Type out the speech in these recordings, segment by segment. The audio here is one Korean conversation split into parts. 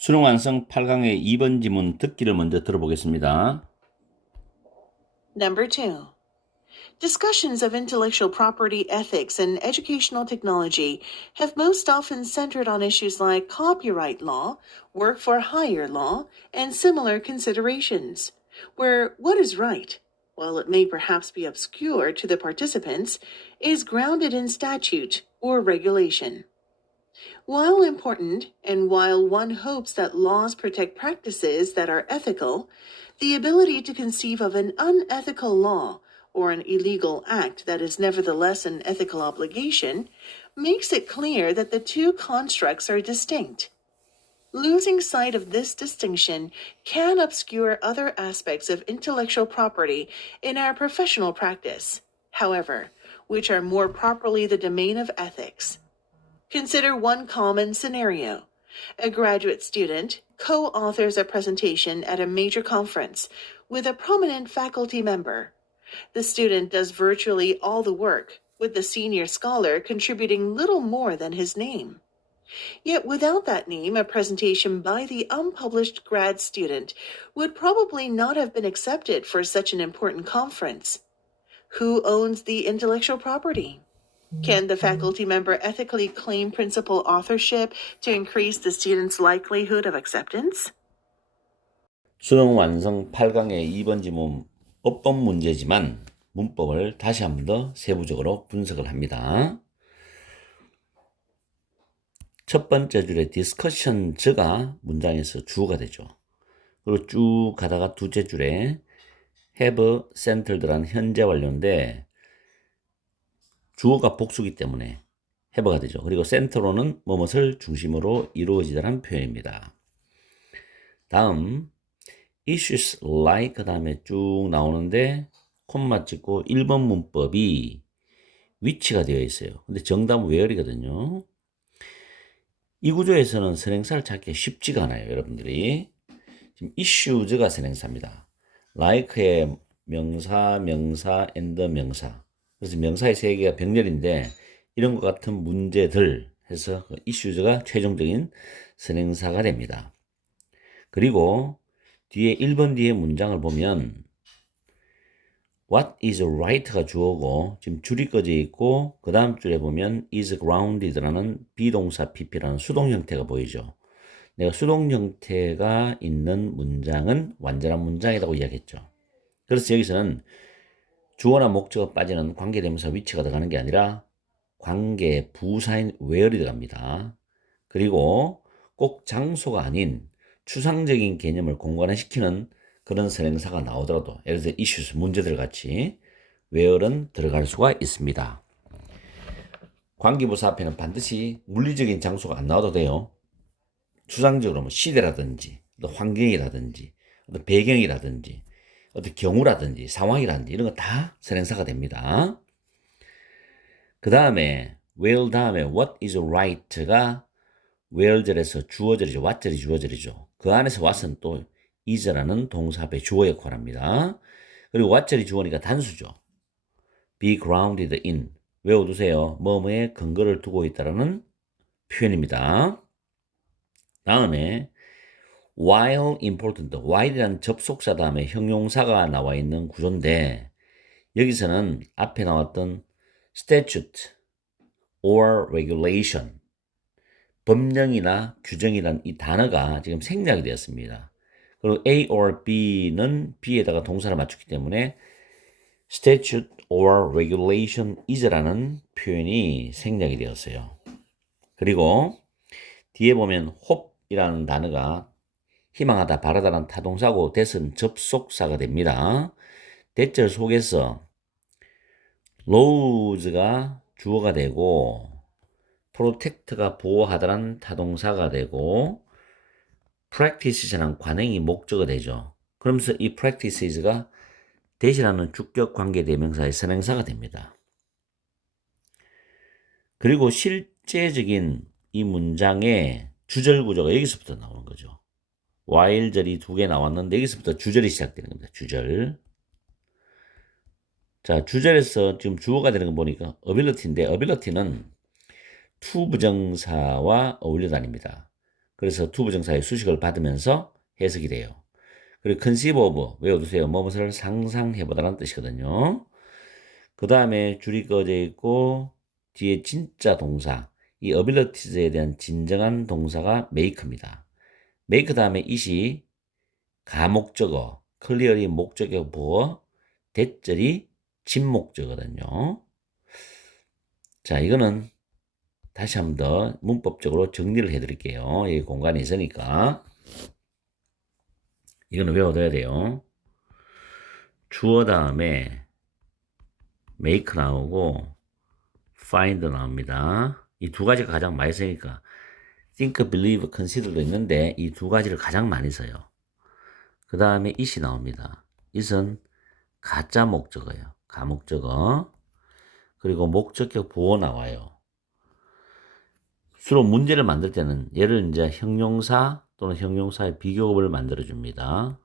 수능 완성 8강의 2번 지문 듣기를 먼저 들어보겠습니다. Number 2. Discussions of intellectual property ethics and educational technology have most often centered on issues like copyright law, work for hire law, and similar considerations, where what is right, while it may perhaps be obscure to the participants, is grounded in statute or regulation. While important, and while one hopes that laws protect practices that are ethical, the ability to conceive of an unethical law or an illegal act that is nevertheless an ethical obligation makes it clear that the two constructs are distinct. Losing sight of this distinction can obscure other aspects of intellectual property in our professional practice, however, which are more properly the domain of ethics. Consider one common scenario. A graduate student co-authors a presentation at a major conference with a prominent faculty member. The student does virtually all the work, with the senior scholar contributing little more than his name. Yet without that name, a presentation by the unpublished grad student would probably not have been accepted for such an important conference. Who owns the intellectual property? Can the faculty member ethically claim principal authorship to increase the student's likelihood of acceptance? 수능 완성 8강의 2번 지문 어법 문제지만 문법을 다시 한 번 더 세부적으로 분석을 합니다. 첫 번째 줄에 discussion즈가 문장에서 주어가 되죠. 그리고 쭉 가다가 두째 줄에 have centered라는 현재 완료인데 주어가 복수기 때문에 have가 되죠. 그리고 center로는 무엇을 중심으로 이루어지다는 표현입니다. 다음 issues like 그 다음에 쭉 나오는데 콤마 찍고 1번 문법이 which가 되어 있어요. 근데 정답은 where이거든요. 이 구조에서는 선행사를 찾기 쉽지가 않아요. 여러분들이 지금 issues가 선행사입니다. like의 명사, and 명사. 그래서 명사의 세 개가 병렬인데 이런 것 같은 문제들 해서 issues가 최종적인 선행사가 됩니다. 그리고 뒤에 1번 뒤에 문장을 보면 what is right가 주어고 지금 줄이 꺼져 있고 그 다음 줄에 보면 is grounded라는 비동사 pp라는 수동 형태가 보이죠. 내가 수동 형태가 있는 문장은 완전한 문장이라고 이야기했죠. 그래서 여기서는 주어나 목적어 빠지는 관계대명사 위치가 들어가는 게 아니라 관계 부사인 where이 들어갑니다. 그리고 꼭 장소가 아닌 추상적인 개념을 공간화시키는 그런 선행사가 나오더라도 예를 들어 issues, 문제들 같이 where는 들어갈 수가 있습니다. 관계부사 앞에는 반드시 물리적인 장소가 안 나와도 돼요. 추상적으로 뭐 시대라든지 환경이라든지 배경이라든지 어떤 경우라든지 상황이라든지 이런 거 다 선행사가 됩니다. 그 다음에 where 다음에 what is right가 where절에서 주어절이죠. what절이 주어절이죠. 그 안에서 what은 또 is라는 동사 앞에 주어 역할을 합니다. 그리고 what절이 주어니까 단수죠. be grounded in 외워두세요. 뭐뭐에 근거를 두고 있다라는 표현입니다. 다음에 while important, while이라는 접속사 다음에 형용사가 나와 있는 구조인데 여기서는 앞에 나왔던 statute or regulation 법령이나 규정이란 이 단어가 지금 생략이 되었습니다. 그리고 A or B는 B에다가 동사를 맞췄기 때문에 statute or regulation is라는 표현이 생략이 되었어요. 그리고 뒤에 보면 hope이라는 단어가 희망하다, 바라다라는 타동사고 that은 접속사가 됩니다. that절 속에서 laws가 주어가 되고 protect가 보호하다라는 타동사가 되고 practices라는 관행이 목적어가 되죠. 그러면서 이 practices가 that이라는 주격 관계 대명사의 선행사가 됩니다. 그리고 실제적인 이 문장의 주절 구조가 여기서부터 나오는 거죠. while절이 두 개 나왔는데 여기서부터 주절이 시작되는 겁니다. 주절. 자, 주절에서 지금 주어가 되는 거 보니까 ability인데 ability는 to 부정사와 어울려 다닙니다. 그래서 투부정사의 수식을 받으면서 해석이 돼요. 그리고 conceive of 외워두세요. 무엇을 상상해보다라는 뜻이거든요. 그 다음에 줄이 꺼져 있고 뒤에 진짜 동사 이 abilities에 대한 진정한 동사가 make입니다. make 다음에 it이 가목적어, clearly 목적어 보어, 대절이 진목적어거든요. 자, 이거는 다시 한 번 더 문법적으로 정리를 해드릴게요. 여기 공간이 있으니까. 이거는 외워둬야 돼요. 주어 다음에 make 나오고 find 나옵니다. 이 두 가지가 가장 많이 쓰니까 think, believe, consider도 있는데 이 두 가지를 가장 많이 써요. 그 다음에 it이 나옵니다. it은 가짜 목적어예요. 가목적어. 그리고 목적격 보어 나와요. 주로 문제를 만들 때는 얘를 이제 형용사 또는 형용사의 비교급을 만들어 줍니다.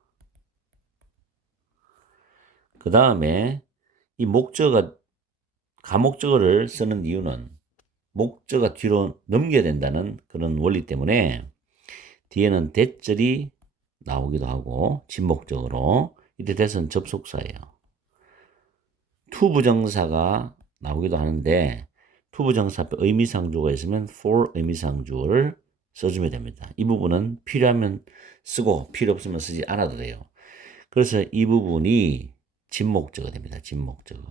그 다음에 이 목적어, 가목적어를 쓰는 이유는 목적어 뒤로 넘겨야 된다는 그런 원리 때문에 뒤에는 대절이 나오기도 하고 진목적으로 이때 대선 접속사예요. 투부정사가 나오기도 하는데 투부정사 앞에 의미상주어가 있으면 for 의미상주어를 써주면 됩니다. 이 부분은 필요하면 쓰고 필요 없으면 쓰지 않아도 돼요. 그래서 이 부분이 진목적어 됩니다. 진목적어.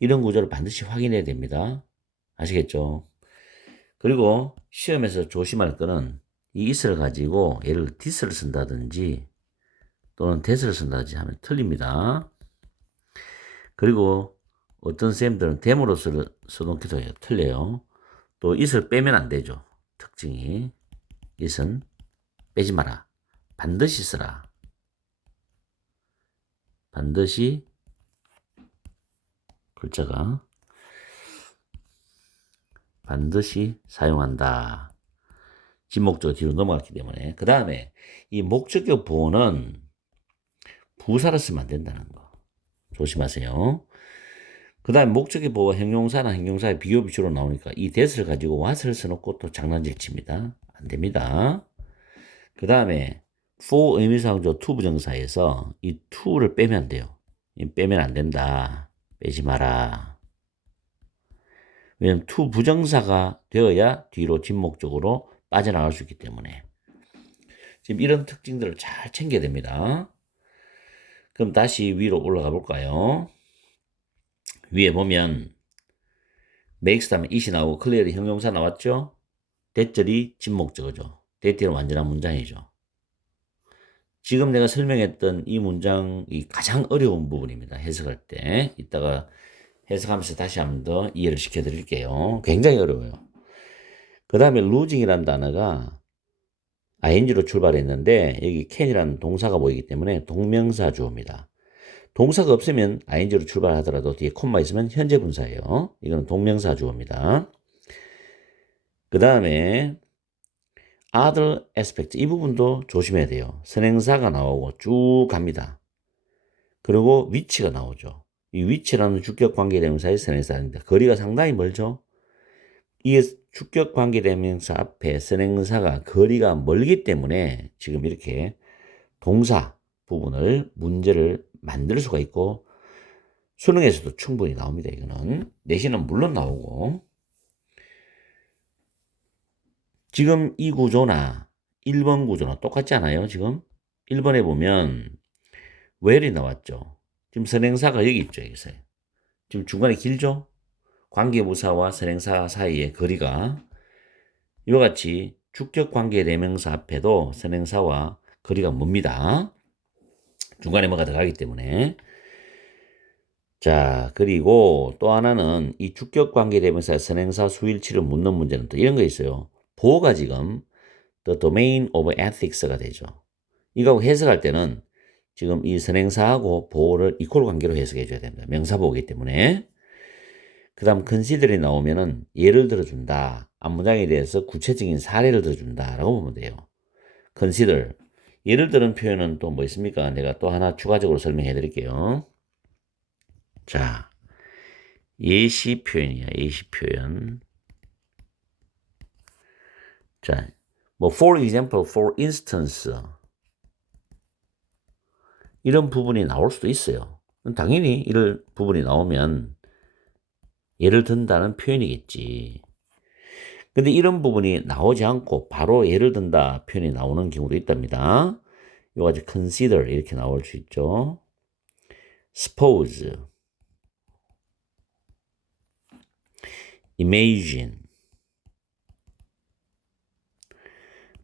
이런 구조를 반드시 확인해야 됩니다. 아시겠죠? 그리고 시험에서 조심할 거는 이 is를 가지고 얘를 this를 쓴다든지 또는 that을 쓴다든지 하면 틀립니다. 그리고 어떤 쌤들은 them으로 써놓기도 해요. 틀려요. 또 it을 빼면 안 되죠. 특징이. it은 빼지 마라. 반드시 쓰라. 반드시 글자가 반드시 사용한다. 진목적으로 뒤로 넘어갔기 때문에. 그 다음에 이 목적격 보호는 부사를 쓰면 안 된다는 거. 조심하세요. 그 다음에 목적격 보호가 형용사나 형용사의 비교 비추로 나오니까 이 that을 가지고 what을 써놓고 또 장난질 칩니다. 안 됩니다. 그 다음에 for 의미상조 to 부정사에서 이 to를 빼면 안 돼요. 빼면 안 된다. 빼지 마라. 왜냐면 to 부정사가 되어야 뒤로 진목적으로 빠져나갈 수 있기 때문에. 지금 이런 특징들을 잘 챙겨야 됩니다. 그럼 다시 위로 올라가 볼까요? 위에 보면 makes 다음에 it이 나오고 clearly 형용사 나왔죠? 대절이 진목적어죠. 대절은 완전한 문장이죠. 지금 내가 설명했던 이 문장이 가장 어려운 부분입니다. 해석할 때. 이따가 해석하면서 다시 한 번 더 이해를 시켜드릴게요. 굉장히 어려워요. 그 다음에 losing이라는 단어가 ing로 출발했는데 여기 can이라는 동사가 보이기 때문에 동명사 주어입니다. 동사가 없으면 ing로 출발하더라도 뒤에 콤마 있으면 현재 분사예요. 이거는 동명사 주어입니다. 그 다음에 other aspect 이 부분도 조심해야 돼요. 선행사가 나오고 쭉 갑니다. 그리고 위치가 나오죠. 이 위치라는 주격 관계대명사의 선행사입니다. 거리가 상당히 멀죠. 이 주격 관계대명사 앞에 선행사가 거리가 멀기 때문에 지금 이렇게 동사 부분을 문제를 만들 수가 있고 수능에서도 충분히 나옵니다. 이거는 내신은 물론 나오고 지금 이 구조나 1번 구조나 똑같지 않아요? 지금 1번에 보면 where이 나왔죠. 지금 선행사가 여기 있죠. 여기서. 지금 중간에 길죠? 관계부사와 선행사 사이의 거리가 이와 같이 주격 관계 대명사 앞에도 선행사와 거리가 멉니다. 중간에 뭐가 들어가기 때문에. 자, 그리고 또 하나는 이 주격 관계 대명사 선행사 수일치를 묻는 문제는 또 이런 거 있어요. 보호가 지금 the domain of ethics가 되죠. 이거 해석할 때는 지금 이 선행사하고 보호를 이퀄 관계로 해석해 줘야 됩니다. 명사보호이기 때문에. 그 다음 consider이 나오면은 예를 들어준다. 앞문장에 대해서 구체적인 사례를 들어준다 라고 보면 돼요. consider 예를 들은 표현은 또 뭐 있습니까? 내가 또 하나 추가적으로 설명해 드릴게요. 자, 예시 표현이야. 예시 표현. 자, 뭐 for example, for instance 이런 부분이 나올 수도 있어요. 당연히 이런 부분이 나오면 예를 든다는 표현이겠지. 근데 이런 부분이 나오지 않고 바로 예를 든다 표현이 나오는 경우도 있답니다. 이거 가지고 consider 이렇게 나올 수 있죠. suppose, imagine,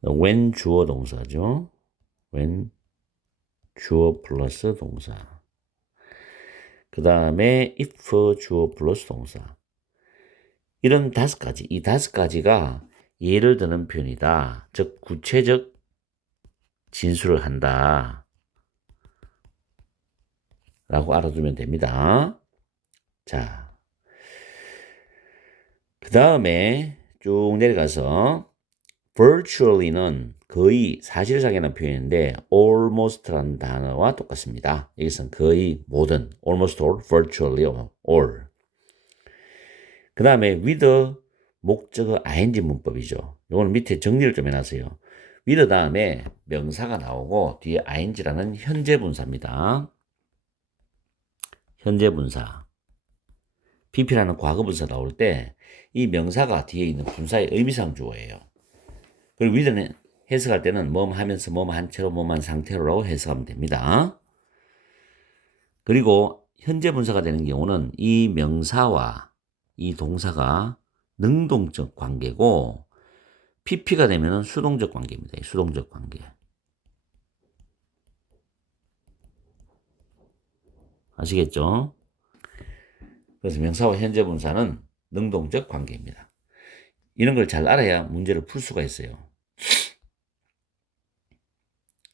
when 주어 동사죠. when 주어 플러스 동사. 그 다음에 if 주어 플러스 동사. 이런 다섯 가지, 이 다섯 가지가 예를 드는 표현이다. 즉 구체적 진술을 한다. 라고 알아두면 됩니다. 자, 그 다음에 쭉 내려가서 virtually는 거의 사실상이라는 표현인데 almost라는 단어와 똑같습니다. 여기서는 거의 모든, almost all, virtually all. 그 다음에 with 목적어 ing 문법이죠. 이거는 밑에 정리를 좀 해놨어요. with 다음에 명사가 나오고 뒤에 ing라는 현재 분사입니다. 현재 분사. pp라는 과거 분사 나올 때 이 명사가 뒤에 있는 분사의 의미상 주어예요. 그리고 with는 해석할 때는 뭐뭐 하면서 뭐뭐 한 채로 뭐뭐 한 상태로라고 해석하면 됩니다. 그리고 현재 분사가 되는 경우는 이 명사와 이 동사가 능동적 관계고 pp가 되면 수동적 관계입니다. 수동적 관계. 아시겠죠? 그래서 명사와 현재 분사는 능동적 관계입니다. 이런 걸 잘 알아야 문제를 풀 수가 있어요.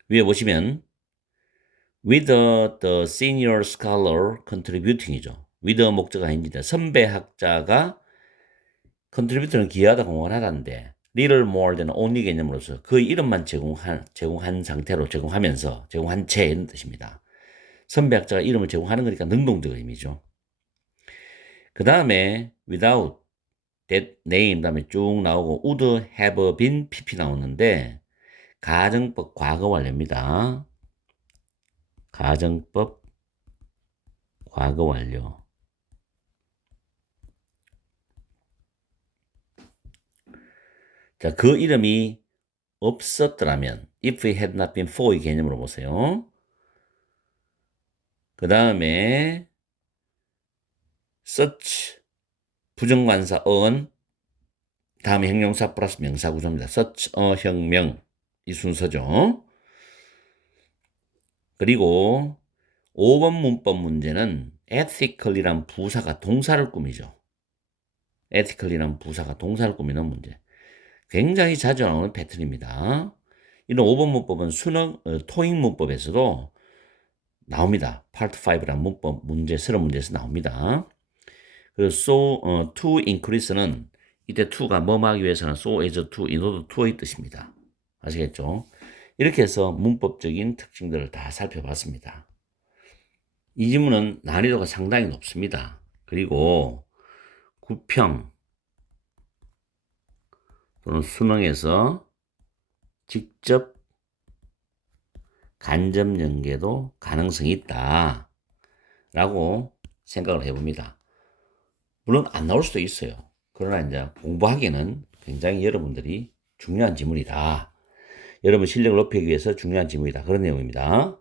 위에 보시면 with the senior scholar contributing이죠. with 목적어가 아닙니다. 선배 학자가 contributor는 기여하다 공헌을 하다인데 little more than only 개념으로서 그 이름만 제공한 상태로 제공하면서 제공한 채 이런 뜻입니다. 선배 학자가 이름을 제공하는 거니까 능동적 의미죠. 그 다음에 without that name 다음에 쭉 나오고 would have been pp 나오는데 가정법 과거 완료입니다. 가정법 과거 완료. 자, 그 이름이 없었더라면 if it had not been for 이 개념으로 보세요. 그 다음에 such 부정관사 on 다음에 형용사 플러스 명사 구조입니다. such 혁명 이 순서죠. 그리고 5번 문법 문제는 ethical이란 부사가 동사를 꾸미죠. ethical이란 부사가 동사를 꾸미는 문제. 굉장히 자주 나오는 패턴입니다. 이런 5번 문법은 토익 문법에서도 나옵니다. Part 5라는 문법 문제, 실험 문제에서 나옵니다. 그리고 to increase는 이때 to가 뭐뭐 하기 위해서는 so as to, in order to의 뜻입니다. 아시겠죠? 이렇게 해서 문법적인 특징들을 다 살펴봤습니다. 이 지문은 난이도가 상당히 높습니다. 그리고 구평 또는 수능에서 직접 간접 연계도 가능성이 있다 라고 생각을 해봅니다. 물론 안 나올 수도 있어요. 그러나 이제 공부하기에는 굉장히 여러분들이 중요한 지문이다. 여러분 실력을 높이기 위해서 중요한 지문이다. 그런 내용입니다.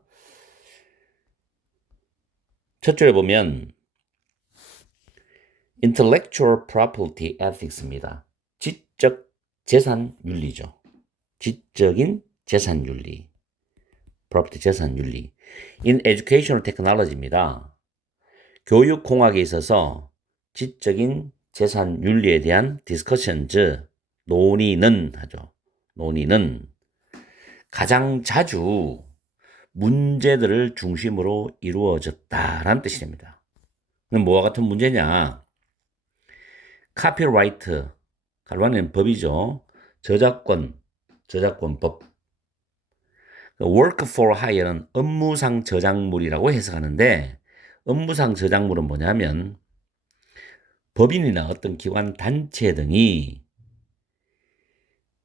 첫 줄에 보면 Intellectual Property Ethics입니다. 지적 재산 윤리죠. 지적인 재산 윤리. Property 재산 윤리. In Educational Technology입니다. 교육공학에 있어서 지적인 재산 윤리에 대한 discussions, 논의는 하죠. 논의는 가장 자주 문제들을 중심으로 이루어졌다라는 뜻이 됩니다. 그럼 뭐와 같은 문제냐? 카피라이트, 갈라는 법이죠. 저작권법. work for hire는 업무상 저작물이라고 해석하는데 업무상 저작물은 뭐냐면 법인이나 어떤 기관 단체 등이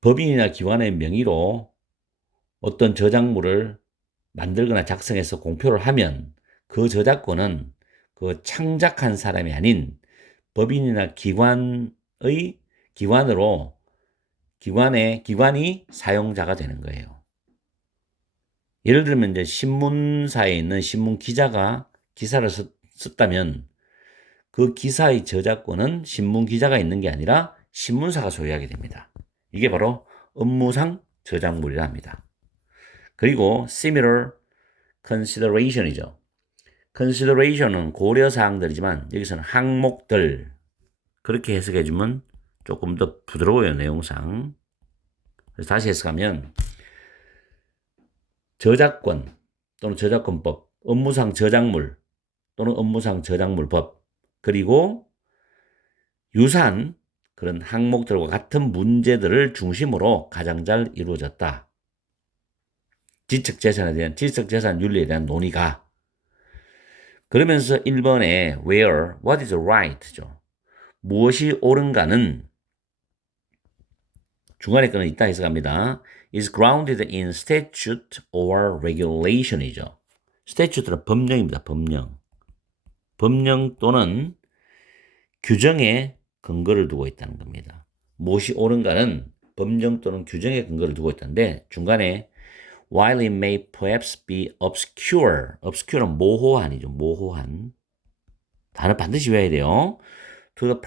법인이나 기관의 명의로 어떤 저작물을 만들거나 작성해서 공표를 하면 그 저작권은 그 창작한 사람이 아닌 법인이나 기관이 사용자가 되는 거예요. 예를 들면 이제 신문사에 있는 신문 기자가 기사를 썼다면 그 기사의 저작권은 신문 기자가 있는 게 아니라 신문사가 소유하게 됩니다. 이게 바로 업무상 저작물이라 합니다. 그리고 similar consideration이죠. consideration은 고려사항들이지만 여기서는 항목들 그렇게 해석해주면 조금 더 부드러워요, 내용상. 그래서 다시 해석하면 저작권 또는 저작권법, 업무상 저작물 또는 업무상 저작물법, 그리고 유사한 그런 항목들과 같은 문제들을 중심으로 가장 잘 이루어졌다. 지적재산 윤리에 대한 논의가. 그러면서 1번에 where, what is right죠. 무엇이 옳은가는 중간에 거는 있다 해석합니다. is grounded in statute or regulation이죠. statute는 법령입니다. 법령 또는 규정에 근거를 두고 있다는 겁니다. 무엇이 옳은가는 법령 또는 규정에 근거를 두고 있다는데 중간에 while it may perhaps be obscure는 모호한이죠. 모호한. 단어 반드시 외워야 돼요. to the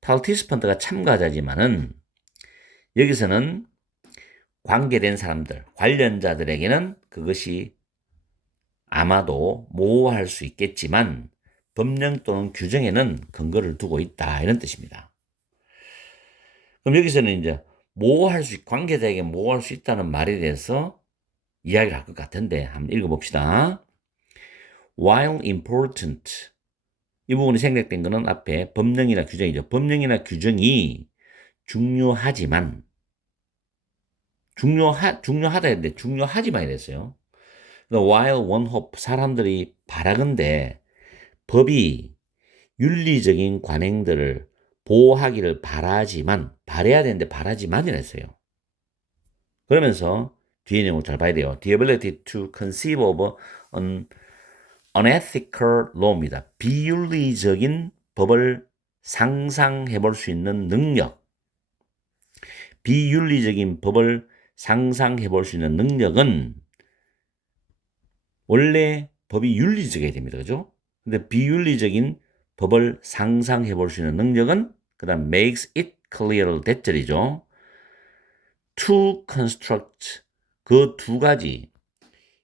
participant가 참가자지만은 여기서는 관계된 사람들, 관련자들에게는 그것이 아마도 모호할 수 있겠지만 법령 또는 규정에는 근거를 두고 있다 이런 뜻입니다. 그럼 여기서는 이제 관계자에게 모호할 수 있다는 말에 대해서 이야기를 할 것 같은데 한번 읽어봅시다. While important 이 부분이 생략된 것은 앞에 법령이나 규정이죠. 법령이나 규정이 중요하지만 중요하다 했는데 중요하지만 이랬어요. 그러니까 while one hope 사람들이 바라건대 법이 윤리적인 관행들을 보호하기를 바라야 되는데 바라지만 이랬어요. 그러면서 뒤에 내용을 잘 봐야 돼요. The ability to conceive of an unethical law입니다. 비윤리적인 법을 상상해 볼 수 있는 능력. 비윤리적인 법을 상상해 볼 수 있는 능력은 원래 법이 윤리적이어야 됩니다. 그죠? 근데 비윤리적인 법을 상상해 볼 수 있는 능력은 그 다음 makes it clear 대절이죠. to construct 그 두 가지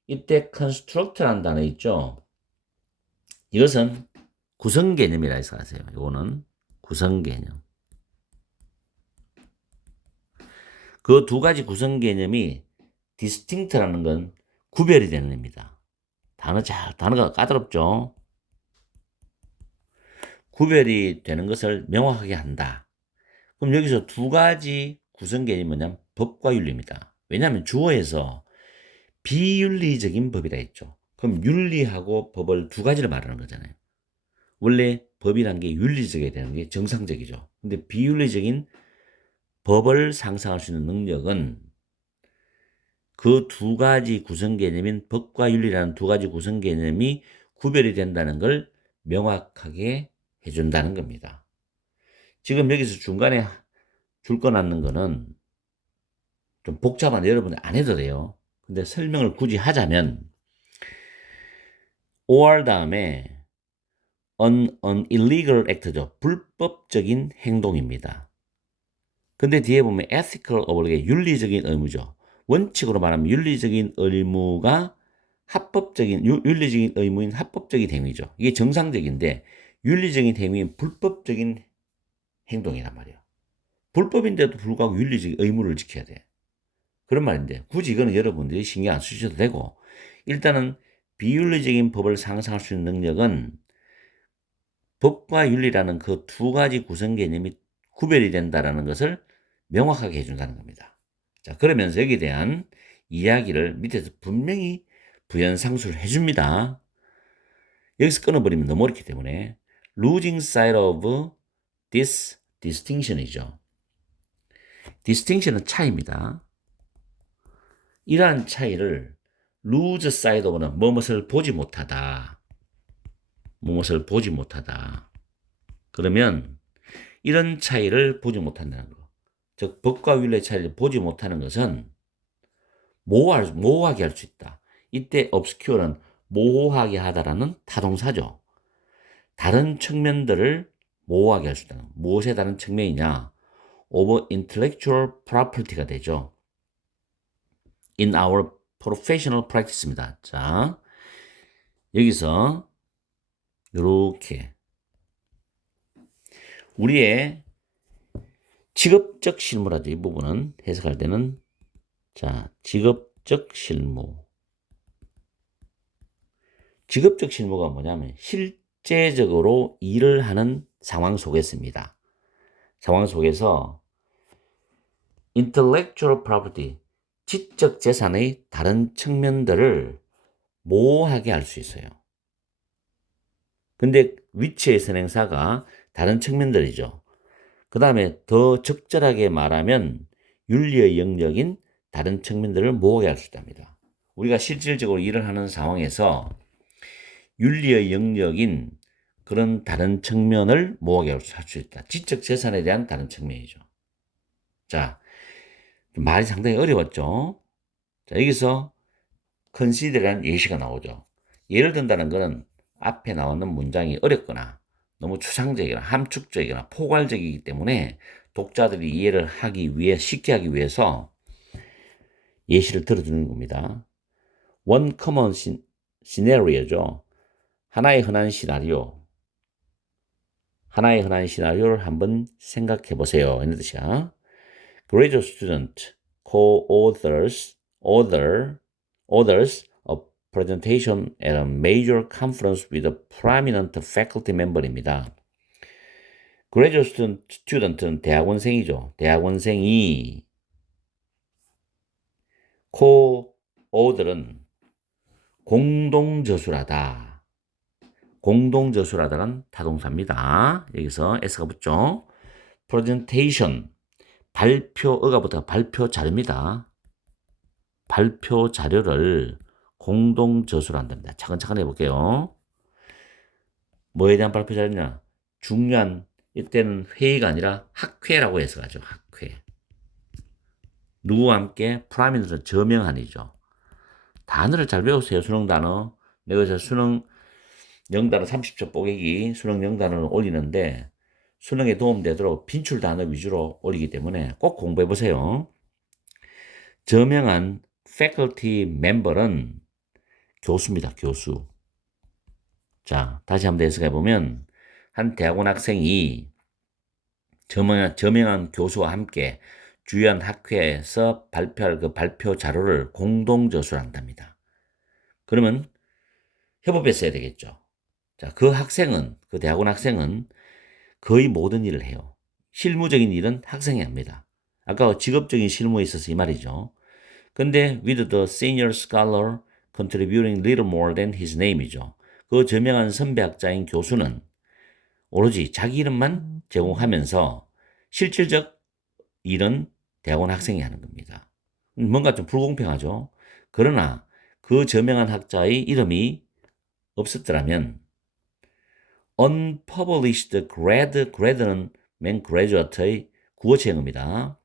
이때 construct라는 단어 있죠. 이것은 구성 개념이라 해서 하세요. 이거는 구성 개념. 그 두 가지 구성 개념이 distinct라는 건 구별이 되는 겁니다. 단어가 까다롭죠. 구별이 되는 것을 명확하게 한다. 그럼 여기서 두 가지 구성 개념이 뭐냐면 법과 윤리입니다. 왜냐하면 주어에서 비윤리적인 법이라 했죠. 그럼 윤리하고 법을 두 가지를 말하는 거잖아요. 원래 법이란 게 윤리적이어야 되는 게 정상적이죠. 근데 비윤리적인 법을 상상할 수 있는 능력은 그 두 가지 구성 개념인 법과 윤리라는 두 가지 구성 개념이 구별이 된다는 걸 명확하게 해준다는 겁니다. 지금 여기서 중간에 줄 거 놨는 거는 좀 복잡한 여러분이 안 해도 돼요. 근데 설명을 굳이 하자면 or 다음에 an illegal act죠. 불법적인 행동입니다. 근데 뒤에 보면 ethical obligation, 윤리적인 의무죠. 원칙으로 말하면 윤리적인 의무가 윤리적인 의무인 합법적인 행위죠. 이게 정상적인데 윤리적인 행위인 불법적인 행동이란 말이에요. 불법인데도 불구하고 윤리적인 의무를 지켜야 돼. 그런 말인데 굳이 이거는 여러분들이 신경 안 쓰셔도 되고 일단은 비윤리적인 법을 상상할 수 있는 능력은 법과 윤리라는 그 두 가지 구성 개념이 구별이 된다는 것을 명확하게 해준다는 겁니다. 자, 그러면서 여기에 대한 이야기를 밑에서 분명히 부연상수를 해줍니다. 여기서 끊어버리면 너무 어렵기 때문에 losing sight of this distinction이죠. distinction은 차이입니다. 이러한 차이를 lose sight of는 무엇을 보지 못하다. 무엇을 보지 못하다. 그러면 이런 차이를 보지 못한다는 거. 즉 법과 윤리의 차이를 보지 못하는 것은 모호하게 할 수 있다. 이때 obscure는 모호하게 하다라는 타동사죠. 다른 측면들을 모호하게 할 수 있다. 무엇의 다른 측면이냐? of intellectual property가 되죠. in our professional practice입니다. 자, 여기서 이렇게 우리의 직업적 실무라죠. 이 부분은 해석할 때는 자, 직업적 실무. 직업적 실무가 뭐냐면 실제적으로 일을 하는 상황 속에서입니다. 상황 속에서 intellectual property, 지적 재산의 다른 측면들을 모호하게 할 수 있어요. 근데 위치의 선행사가 다른 측면들이죠. 그 다음에 더 적절하게 말하면 윤리의 영역인 다른 측면들을 모호하게 할 수 있답니다. 우리가 실질적으로 일을 하는 상황에서 윤리의 영역인 그런 다른 측면을 모호하게 할 수 있다. 지적 재산에 대한 다른 측면이죠. 자, 말이 상당히 어려웠죠. 자, 여기서 consider라는 예시가 나오죠. 예를 든다는 것은 앞에 나오는 문장이 어렵거나 너무 추상적이거나 함축적이거나 포괄적이기 때문에 독자들이 이해를 하기 위해 쉽게 하기 위해서 예시를 들어주는 겁니다. One common scenario죠. 하나의 흔한 시나리오. 하나의 흔한 시나리오를 한번 생각해 보세요. 이런 뜻이야. Graduate student co-authors authors a presentation at a major conference with a prominent faculty member입니다. Graduate student는 대학원생이죠. 대학원생이 co-author은 공동저술하다. 공동저술하다는 타동사입니다. 여기서 S가 붙죠. presentation, 발표어가 붙어 발표 자료입니다. 발표 자료를 공동저술한답니다. 차근차근 해볼게요. 뭐에 대한 발표 자료냐? 중요한, 이때는 회의가 아니라 학회라고 해석하죠. 학회. 누구와 함께? 프라미너는 저명한이죠. 단어를 잘 배우세요. 수능 단어. 내가 저 수능 영단어 30초 뽀개기 수능 영단어를 올리는데 수능에 도움되도록 빈출 단어 위주로 올리기 때문에 꼭 공부해 보세요. 저명한 faculty member는 교수입니다. 교수. 자, 다시 한번 해석해 보면 한 대학원 학생이 저명한 교수와 함께 주요한 학회에서 발표할 그 발표 자료를 공동저술한답니다. 그러면 협업했어야 되겠죠. 자, 그 대학원 학생은 거의 모든 일을 해요. 실무적인 일은 학생이 합니다. 아까 직업적인 실무에 있어서 이 말이죠. 근데 with the senior scholar contributing little more than his name이죠. 그 저명한 선배학자인 교수는 오로지 자기 이름만 제공하면서 실질적 일은 대학원 학생이 하는 겁니다. 뭔가 좀 불공평하죠. 그러나 그 저명한 학자의 이름이 없었더라면 unpublished grade는 맨 graduate의 구어체형입니다.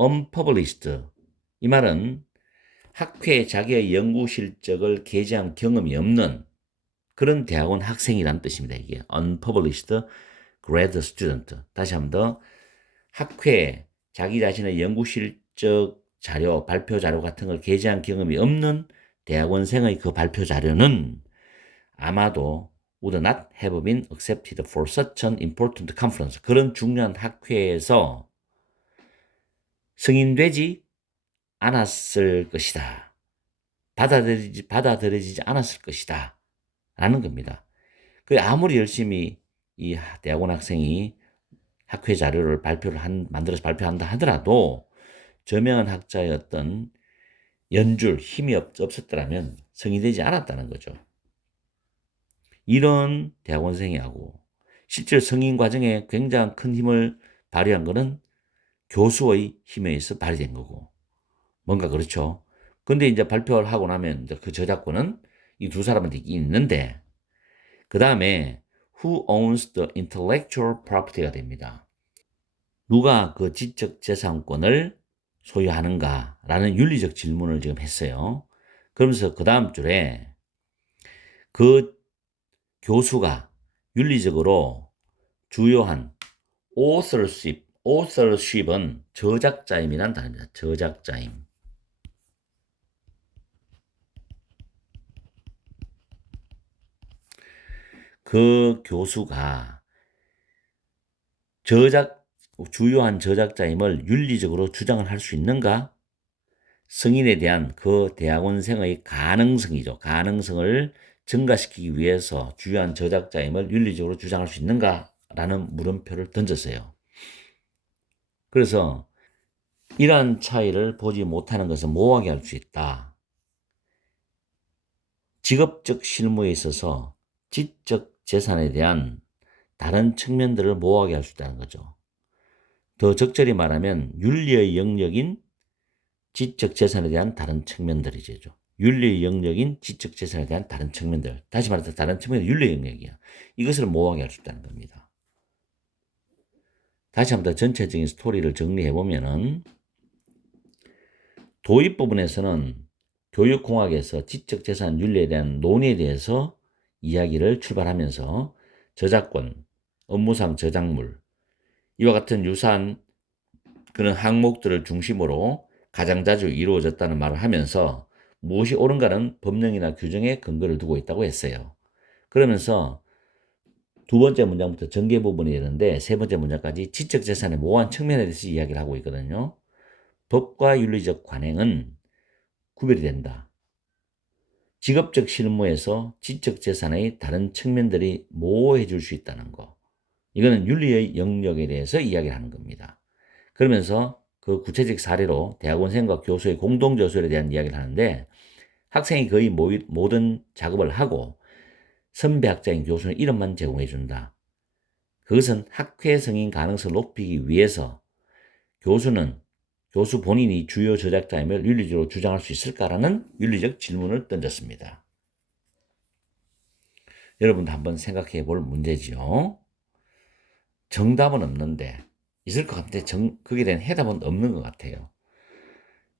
unpublished 이 말은 학회에 자기의 연구 실적을 게재한 경험이 없는 그런 대학원 학생이란 뜻입니다. 이게 unpublished grad student. 다시 한 번 더 학회에 자기 자신의 연구 실적 자료, 발표 자료 같은 걸 게재한 경험이 없는 대학원생의 그 발표 자료는 아마도 would not have been accepted for such an important conference. 그런 중요한 학회에서 승인되지 않았을 것이다. 받아들여지지 않았을 것이다. 라는 겁니다. 그 아무리 열심히 이 대학원 학생이 학회 자료를 만들어서 발표한다 하더라도 저명한 학자의 어떤 연줄, 힘이 없었더라면 승인되지 않았다는 거죠. 이런 대학원생이 하고 실제로 승인 과정에 굉장히 큰 힘을 발휘한 것은 교수의 힘에 의해서 발휘된 거고. 뭔가 그렇죠. 근데 이제 발표를 하고 나면 이제 그 저작권은 이 두 사람한테 있는데, 그 다음에 who owns the intellectual property가 됩니다. 누가 그 지적 재산권을 소유하는가라는 윤리적 질문을 지금 했어요. 그러면서 그 다음 줄에 그 교수가 윤리적으로 주요한 authorship은 저작자임이란 단어입니다. 저작자임. 그 교수가 주요한 저작자임을 윤리적으로 주장을 할 수 있는가? 승인에 대한 그 대학원생의 가능성이죠. 가능성을 증가시키기 위해서 주요한 저작자임을 윤리적으로 주장할 수 있는가? 라는 물음표를 던졌어요. 그래서 이러한 차이를 보지 못하는 것은 모호하게 할 수 있다. 직업적 실무에 있어서 지적 재산에 대한 다른 측면들을 모호하게 할 수 있다는 거죠. 더 적절히 말하면 윤리의 영역인 지적 재산에 대한 다른 측면들이죠. 윤리의 영역인 지적 재산에 대한 다른 측면들. 다시 말해서 다른 측면은 윤리의 영역이야. 이것을 모호하게 할 수 있다는 겁니다. 다시 한번 더 전체적인 스토리를 정리해 보면은 도입 부분에서는 교육공학에서 지적 재산 윤리에 대한 논의에 대해서 이야기를 출발하면서 저작권, 업무상 저작물, 이와 같은 유사한 그런 항목들을 중심으로 가장 자주 이루어졌다는 말을 하면서 무엇이 옳은가는 법령이나 규정에 근거를 두고 있다고 했어요. 그러면서 두 번째 문장부터 전개 부분이 되는데 세 번째 문장까지 지적재산의 모호한 측면에 대해서 이야기를 하고 있거든요. 법과 윤리적 관행은 구별이 된다. 직업적 실무에서 지적재산의 다른 측면들이 모호해질 수 있다는 거. 이거는 윤리의 영역에 대해서 이야기를 하는 겁니다. 그러면서 그 구체적 사례로 대학원생과 교수의 공동저술에 대한 이야기를 하는데 학생이 거의 모든 작업을 하고 선배 학자인 교수는 이름만 제공해 준다. 그것은 학회 승인 가능성을 높이기 위해서 교수 본인이 주요 저작자임을 윤리적으로 주장할 수 있을까라는 윤리적 질문을 던졌습니다. 여러분도 한번 생각해 볼 문제지요. 정답은 없는데 있을 것 같은데 거기에 대한 해답은 없는 것 같아요.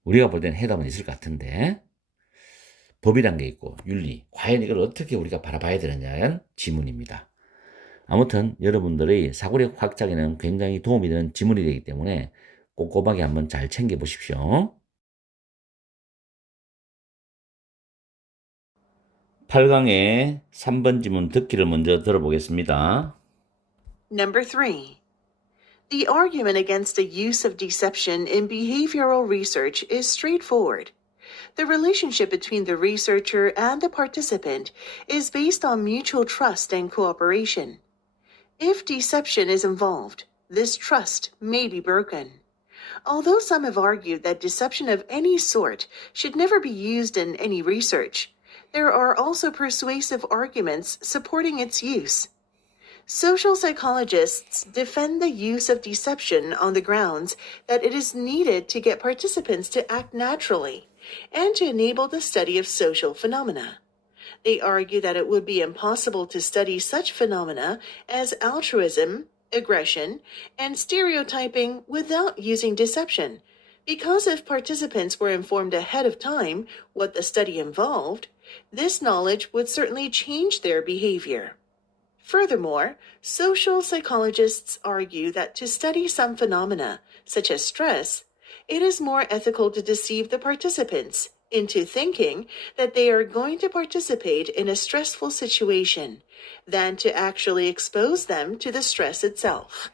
우리가 볼 때는 해답은 있을 것 같은데 법이란 게 있고 윤리, 과연 이걸 어떻게 우리가 바라봐야 되느냐는 지문입니다. 아무튼 여러분들의 사고력 확장에는 굉장히 도움이 되는 지문이 되기 때문에 꼼꼼하게 한번 잘 챙겨 보십시오. 8강의 3번 지문 듣기를 먼저 들어보겠습니다. Number 3. The argument against the use of deception in behavioral research is straightforward. The relationship between the researcher and the participant is based on mutual trust and cooperation. If deception is involved, this trust may be broken. Although some have argued that deception of any sort should never be used in any research, there are also persuasive arguments supporting its use. Social psychologists defend the use of deception on the grounds that it is needed to get participants to act naturally and to enable the study of social phenomena. They argue that it would be impossible to study such phenomena as altruism, aggression, and stereotyping without using deception, because if participants were informed ahead of time what the study involved, this knowledge would certainly change their behavior. Furthermore, social psychologists argue that to study some phenomena, such as stress, it is more ethical to deceive the participants into thinking that they are going to participate in a stressful situation than to actually expose them to the stress itself.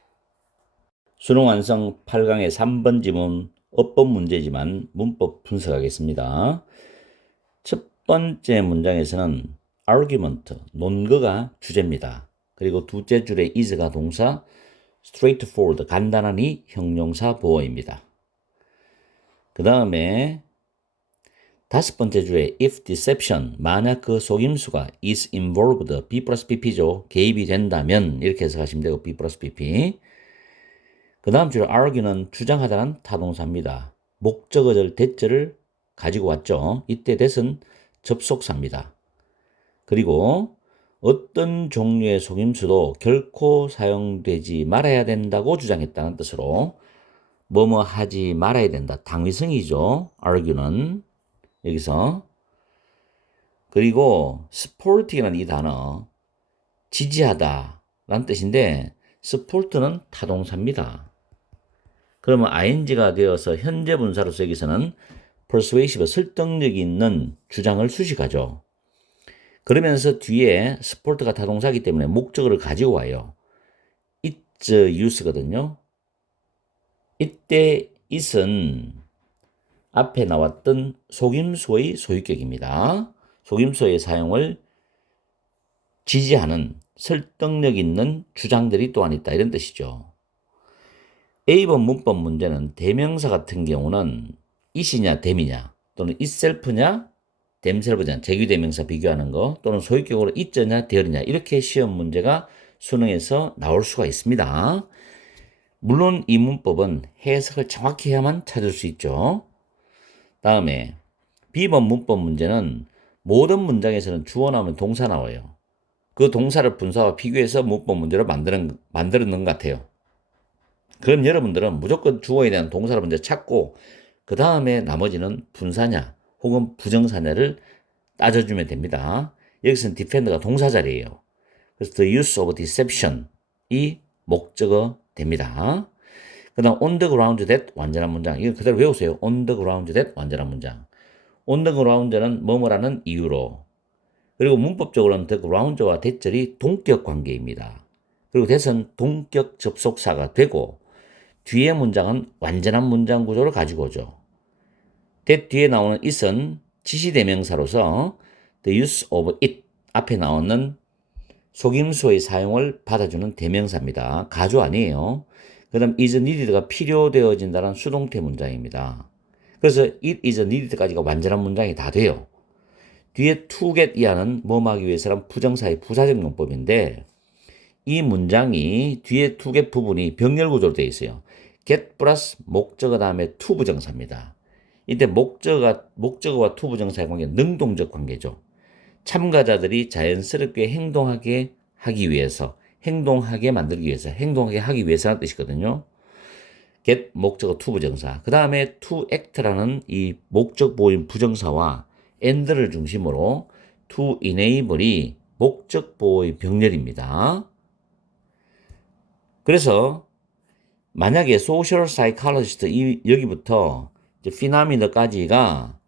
수능 완성 8강의 3번 지문 어법 문제지만 문법 분석하겠습니다. 첫 번째 문장에서는 argument, 논거가 주제입니다. 그리고 두째 줄에 is가 동사, straightforward, 간단하니 형용사 보어입니다. 그 다음에 다섯 번째 줄에 if deception, 만약 그 속임수가 is involved, B 플러스 PP죠. 개입이 된다면 이렇게 해석하시면 되고 B 플러스 PP. 그 다음 주로 argue는 주장하다는 타동사입니다. 목적어절 대절을 가지고 왔죠. 이때 that은 접속사입니다. 그리고 어떤 종류의 속임수도 결코 사용되지 말아야 된다고 주장했다는 뜻으로 뭐뭐 하지 말아야 된다. 당위성이죠. argue는 여기서. 그리고 support이라는 이 단어 지지하다 라는 뜻인데 support는 타동사입니다. 그러면 ing가 되어서 현재 분사로서 여기서는 persuasive, 설득력 있는 주장을 수식하죠. 그러면서 뒤에 support가 타동사이기 때문에 목적어를 가지고 와요. it's use거든요. 이때 it은 앞에 나왔던 속임수의 소유격입니다. 속임수의 사용을 지지하는 설득력 있는 주장들이 또한 있다 이런 뜻이죠. A번 문법 문제는 대명사 같은 경우는 it이냐 them이냐 또는 itself냐 themself냐 제규대명사 비교하는 거 또는 소유격으로 it냐 there냐 이렇게 시험 문제가 수능에서 나올 수가 있습니다. 물론 이 문법은 해석을 정확히 해야만 찾을 수 있죠. 다음에 B번 문법 문제는 모든 문장에서는 주어 나오면 동사 나와요. 그 동사를 분사와 비교해서 문법 문제를 만들었는 것 같아요. 그럼 여러분들은 무조건 주어에 대한 동사를 먼저 찾고 그 다음에 나머지는 분사냐 혹은 부정사냐를 따져주면 됩니다. 여기서는 defend가 동사 자리예요. 그래서 the use of deception 이 목적어 됩니다. 그 다음 on the ground that 완전한 문장 이거 그대로 외우세요. on the ground that 완전한 문장. on the ground는 뭐뭐라는 이유로 그리고 문법적으로는 the ground와 대절이 동격 관계입니다. 그리고 that은 동격 접속사가 되고 뒤에 문장은 완전한 문장 구조를 가지고 오죠. that 뒤에 나오는 it은 지시대명사로서 the use of it 앞에 나오는 속임수의 사용을 받아주는 대명사입니다. 가주 아니에요. 그 다음 is needed가 필요되어진다는 수동태 문장입니다. 그래서 it is needed까지가 완전한 문장이 다 돼요. 뒤에 to get 이하는 뭐뭐 하기 위해서란 부정사의 부사적 용법인데 이 문장이 뒤에 to get 부분이 병렬 구조로 되어 있어요. get 플러스 목적어 다음에 to 부정사입니다. 이때 목적어와 to 부정사의 관계는 능동적 관계죠. 참가자들이 자연스럽게 행동하게 하기 위해서, 행동하게 만들기 위해서, 행동하게 하기 위해서라는 뜻이거든요. get 목적어 to 부정사. 그 다음에 to act라는 이 목적 보호인 부정사와 and를 중심으로 to enable이 목적 보호의 병렬입니다. 그래서 만약에 social psychologist 여기부터 phenomenal까지가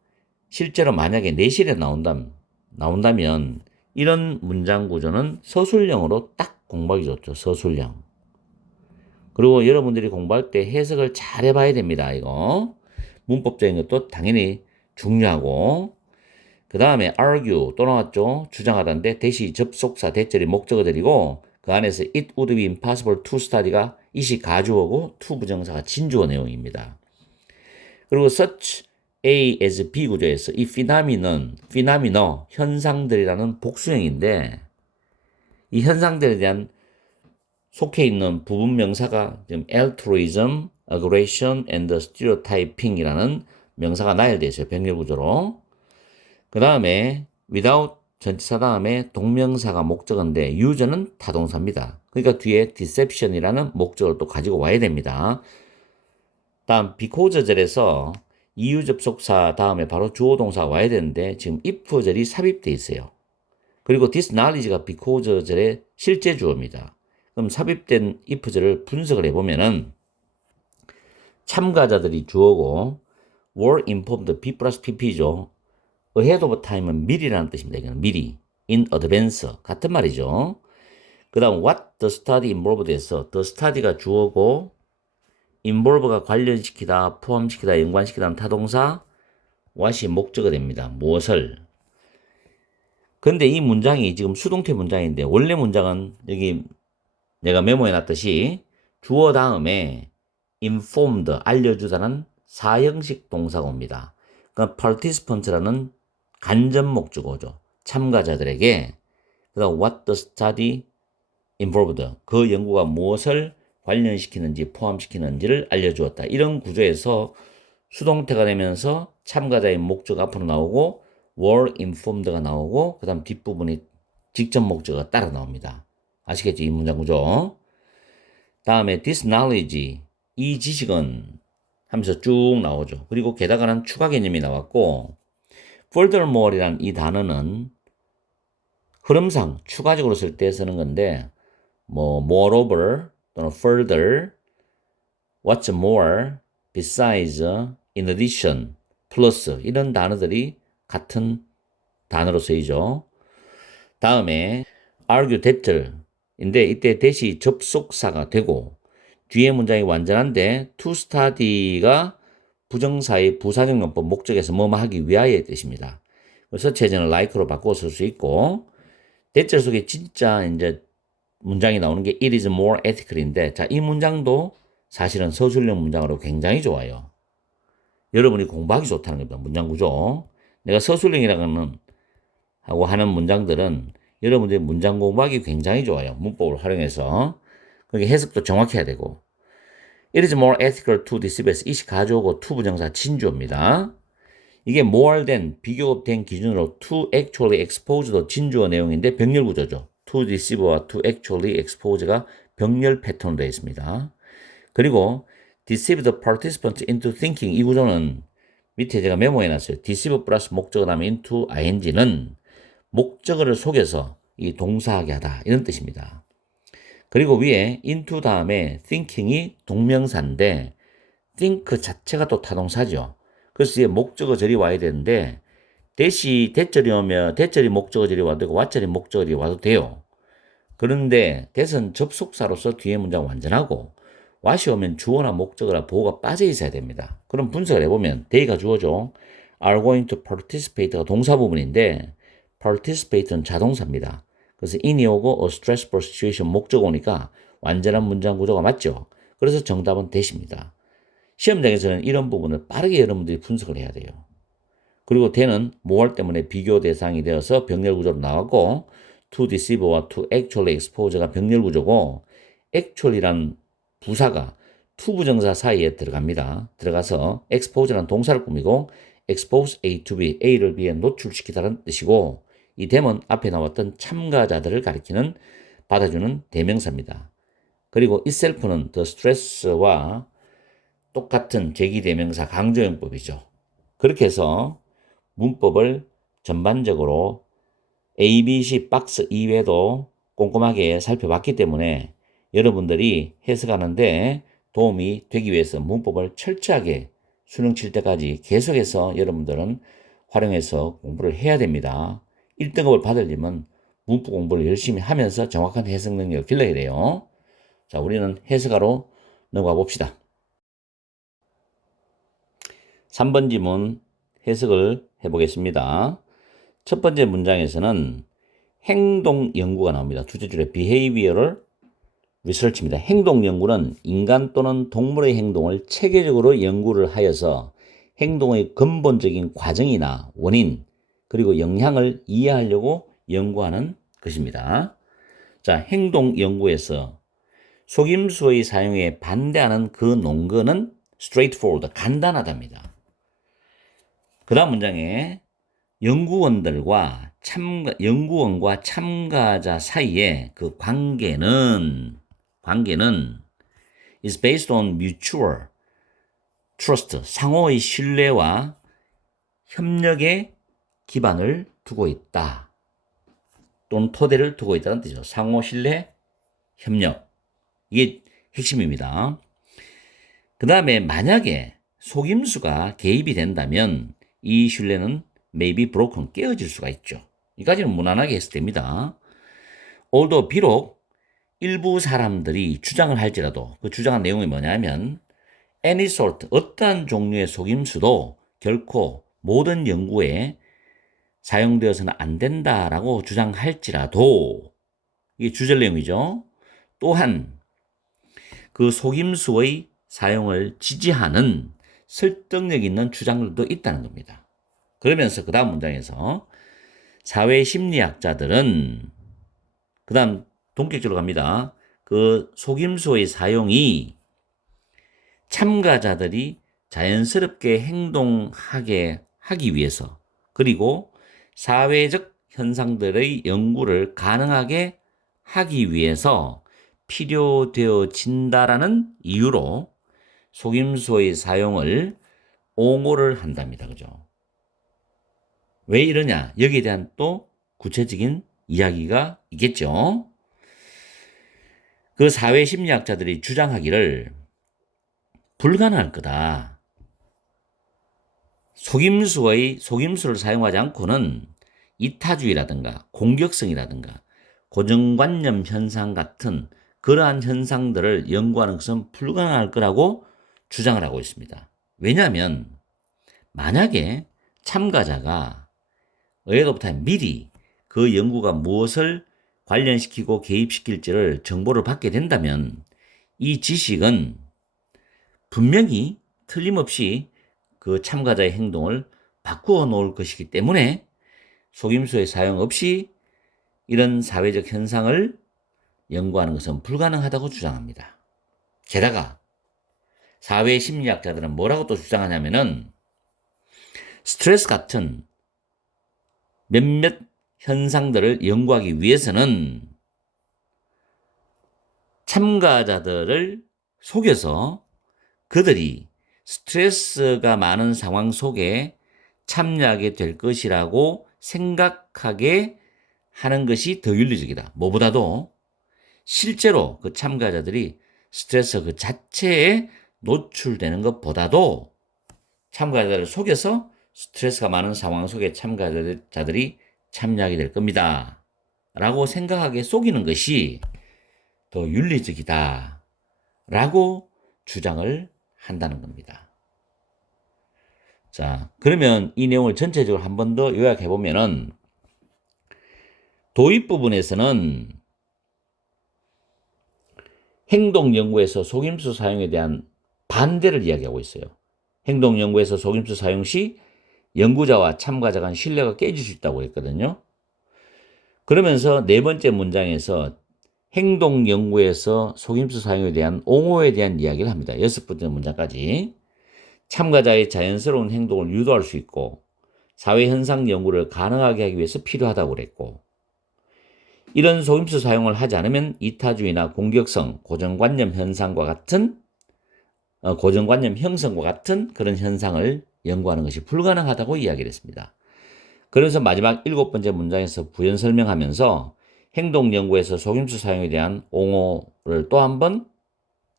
실제로 만약에 내실에 나온다면 이런 문장 구조는 서술형으로 딱 공부하기 좋죠. 서술형. 그리고 여러분들이 공부할 때 해석을 잘 해봐야 됩니다. 이거 문법적인 것도 당연히 중요하고 그 다음에 argue 또 나왔죠. 주장하다인데 대시 접속사 대절이 목적어들이고 그 안에서 it would be impossible to study가 it이 가주어고 to 부정사가 진주어 내용입니다. 그리고 such A as B 구조에서 이 phenomena 현상들이라는 복수형인데 이 현상들에 대한 속해 있는 부분 명사가 지금 altruism, aggression, and stereotyping 이라는 명사가 나열되어 있어요. 병렬 구조로. 그 다음에 without 전치사 다음에 동명사가 목적어인데 user는 타동사입니다. 그러니까 뒤에 deception이라는 목적어를 또 가지고 와야 됩니다. 다음 because절에서 이유 접속사 다음에 바로 주어 동사가 와야 되는데 지금 if절이 삽입되어 있어요. 그리고 this knowledge가 because절의 실제 주어입니다. 그럼 삽입된 if절을 분석을 해보면은 참가자들이 주어고 were informed B 플러스 PP죠. ahead of time은 미리라는 뜻입니다. 이건 미리. in advance 같은 말이죠. 그 다음 what the study involved에서 the study가 주어고 involve가 관련시키다, 포함시키다, 연관시키다는 타동사 what이 목적어 됩니다. 무엇을. 근데 이 문장이 지금 수동태 문장인데 원래 문장은 여기 내가 메모해 놨듯이 주어 다음에 informed 알려주다는 사형식 동사가 옵니다. 그러니까 participant라는 간접 목적어죠. 참가자들에게. 그 다음 what the study involved 그 연구가 무엇을 관련시키는지 포함시키는지를 알려주었다. 이런 구조에서 수동태가 되면서 참가자의 목적 앞으로 나오고 were informed가 나오고 그 다음 뒷부분이 직접 목적어가 따라 나옵니다. 아시겠죠? 이 문장 구조. 다음에 this knowledge, 이 지식은 하면서 쭉 나오죠. 그리고 게다가는 추가 개념이 나왔고 furthermore이란 이 단어는 흐름상 추가적으로 쓸 때 쓰는 건데 뭐 moreover 또는 further, what's more, besides, in addition, plus 이런 단어들이 같은 단어로 쓰이죠. 다음에 argue that인데 이때 that이 접속사가 되고 뒤에 문장이 완전한데 to study가 부정사의 부사적 용법 목적에서 뭐뭐 하기 위하여의 뜻입니다. 그래서 체제는 like로 바꿔 쓸 수 있고 대절 속에 진짜 이제 문장이 나오는 게 it is more ethical인데 자, 이 문장도 사실은 서술형 문장으로 굉장히 좋아요. 여러분이 공부하기 좋다는 겁니다. 문장 구조. 내가 서술형이라고는 하고 하는 문장들은 여러분들이 문장 공부하기 굉장히 좋아요. 문법을 활용해서. 그게 해석도 정확해야 되고. It is more ethical to deceive에서 it이 가져오고 to 부정사 진주어입니다. 이게 more than 비교급된 기준으로 to actually expose도 진주어 내용인데 병렬 구조죠. to deceive와 to actually expose가 병렬 패턴으로 되어 있습니다. 그리고 deceive the participants into thinking 이 구조는 밑에 제가 메모해 놨어요. deceive 플러스 목적어 다음에 into ing는 목적어를 속여서 이 동사하게 하다 이런 뜻입니다. 그리고 위에 into 다음에 thinking이 동명사인데 think 자체가 또 타동사죠. 그래서 이제 목적어절이 와야 되는데 대절이 오면 대절이 목적어절이 와도 되고 what절이 목적어절이 와도 돼요. 그런데 that은 접속사로서 뒤에 문장 완전하고 what이 오면 주어나 목적어나 보호가 빠져 있어야 됩니다. 그럼 분석을 해보면 they가 주어죠. are going to participate가 동사 부분인데 participate는 자동사입니다. 그래서 in이 오고 a stressful situation 목적어 오니까 완전한 문장 구조가 맞죠. 그래서 정답은 that입니다. 시험장에서는 이런 부분을 빠르게 여러분들이 분석을 해야 돼요. 그리고 that는 more 때문에 비교 대상이 되어서 병렬 구조로 나왔고 to deceive와 to actually expose가 병렬 구조고 actually란 부사가 to 부정사 사이에 들어갑니다. 들어가서 expose라는 동사를 꾸미고 expose A to B, A를 B에 노출시키다는 뜻이고 이 them은 앞에 나왔던 참가자들을 가리키는 받아주는 대명사입니다. 그리고 itself는 the stress와 똑같은 제기대명사 강조용법이죠. 그렇게 해서 문법을 전반적으로 A, B, C 박스 이외에도 꼼꼼하게 살펴봤기 때문에 여러분들이 해석하는데 도움이 되기 위해서 문법을 철저하게 수능 칠 때까지 계속해서 여러분들은 활용해서 공부를 해야 됩니다. 1등급을 받으려면 문법 공부를 열심히 하면서 정확한 해석 능력을 길러야 돼요. 자, 우리는 해석하러 넘어가 봅시다. 3번 지문 해석을 해보겠습니다. 첫 번째 문장에서는 행동 연구가 나옵니다. 두째 줄에 behavioral research입니다. 행동 연구는 인간 또는 동물의 행동을 체계적으로 연구를 하여서 행동의 근본적인 과정이나 원인 그리고 영향을 이해하려고 연구하는 것입니다. 자, 행동 연구에서 속임수의 사용에 반대하는 그 논거는 straightforward, 간단하답니다. 그 다음 문장에 연구원과 참가자 사이의 그 관계는 is based on mutual trust, 상호의 신뢰와 협력에 기반을 두고 있다. 또는 토대를 두고 있다는 뜻이죠. 상호 신뢰, 협력. 이게 핵심입니다. 그 다음에 만약에 속임수가 개입이 된다면 이 신뢰는 may be broken, 깨어질 수가 있죠. 이까지는 무난하게 해서 됩니다. although 비록 일부 사람들이 주장을 할지라도 그 주장한 내용이 뭐냐면 any sort, 어떠한 종류의 속임수도 결코 모든 연구에 사용되어서는 안 된다라고 주장할지라도 이게 주절 내용이죠. 또한 그 속임수의 사용을 지지하는 설득력 있는 주장들도 있다는 겁니다. 그러면서 그 다음 문장에서 사회심리학자들은 그 다음 동격적으로 갑니다. 그 속임수의 사용이 참가자들이 자연스럽게 행동하게 하기 위해서, 그리고 사회적 현상들의 연구를 가능하게 하기 위해서 필요되어진다라는 이유로 속임수의 사용을 옹호를 한답니다. 그죠? 왜 이러냐? 여기에 대한 또 구체적인 이야기가 있겠죠. 그 사회심리학자들이 주장하기를 불가능할 거다. 속임수를 사용하지 않고는 이타주의라든가 공격성이라든가 고정관념 현상 같은 그러한 현상들을 연구하는 것은 불가능할 거라고 주장을 하고 있습니다. 왜냐하면 만약에 참가자가 의뢰로부터 미리 그 연구가 무엇을 관련시키고 개입시킬지를 정보를 받게 된다면 이 지식은 분명히 틀림없이 그 참가자의 행동을 바꾸어 놓을 것이기 때문에 속임수의 사용 없이 이런 사회적 현상을 연구하는 것은 불가능하다고 주장합니다. 게다가 사회 심리학자들은 뭐라고 또 주장하냐면은 스트레스 같은 몇몇 현상들을 연구하기 위해서는 참가자들을 속여서 그들이 스트레스가 많은 상황 속에 참여하게 될 것이라고 생각하게 하는 것이 더 윤리적이다. 뭐보다도 실제로 그 참가자들이 스트레스 그 자체에 노출되는 것보다도 참가자들을 속여서 스트레스가 많은 상황 속에 참가자들이 참여하게 될 겁니다. 라고 생각하게 속이는 것이 더 윤리적이다. 라고 주장을 한다는 겁니다. 자, 그러면 이 내용을 전체적으로 한 번 더 요약해 보면은 도입 부분에서는 행동 연구에서 속임수 사용에 대한 반대를 이야기하고 있어요. 행동 연구에서 속임수 사용 시 연구자와 참가자 간 신뢰가 깨질 수 있다고 했거든요. 그러면서 네 번째 문장에서 행동 연구에서 속임수 사용에 대한 옹호에 대한 이야기를 합니다. 여섯 번째 문장까지. 참가자의 자연스러운 행동을 유도할 수 있고 사회 현상 연구를 가능하게 하기 위해서 필요하다고 그랬고, 이런 속임수 사용을 하지 않으면 이타주의나 공격성, 고정관념 형성과 같은 그런 현상을 연구하는 것이 불가능하다고 이야기를 했습니다. 그래서 마지막 일곱 번째 문장에서 부연 설명하면서 행동 연구에서 속임수 사용에 대한 옹호를 또 한 번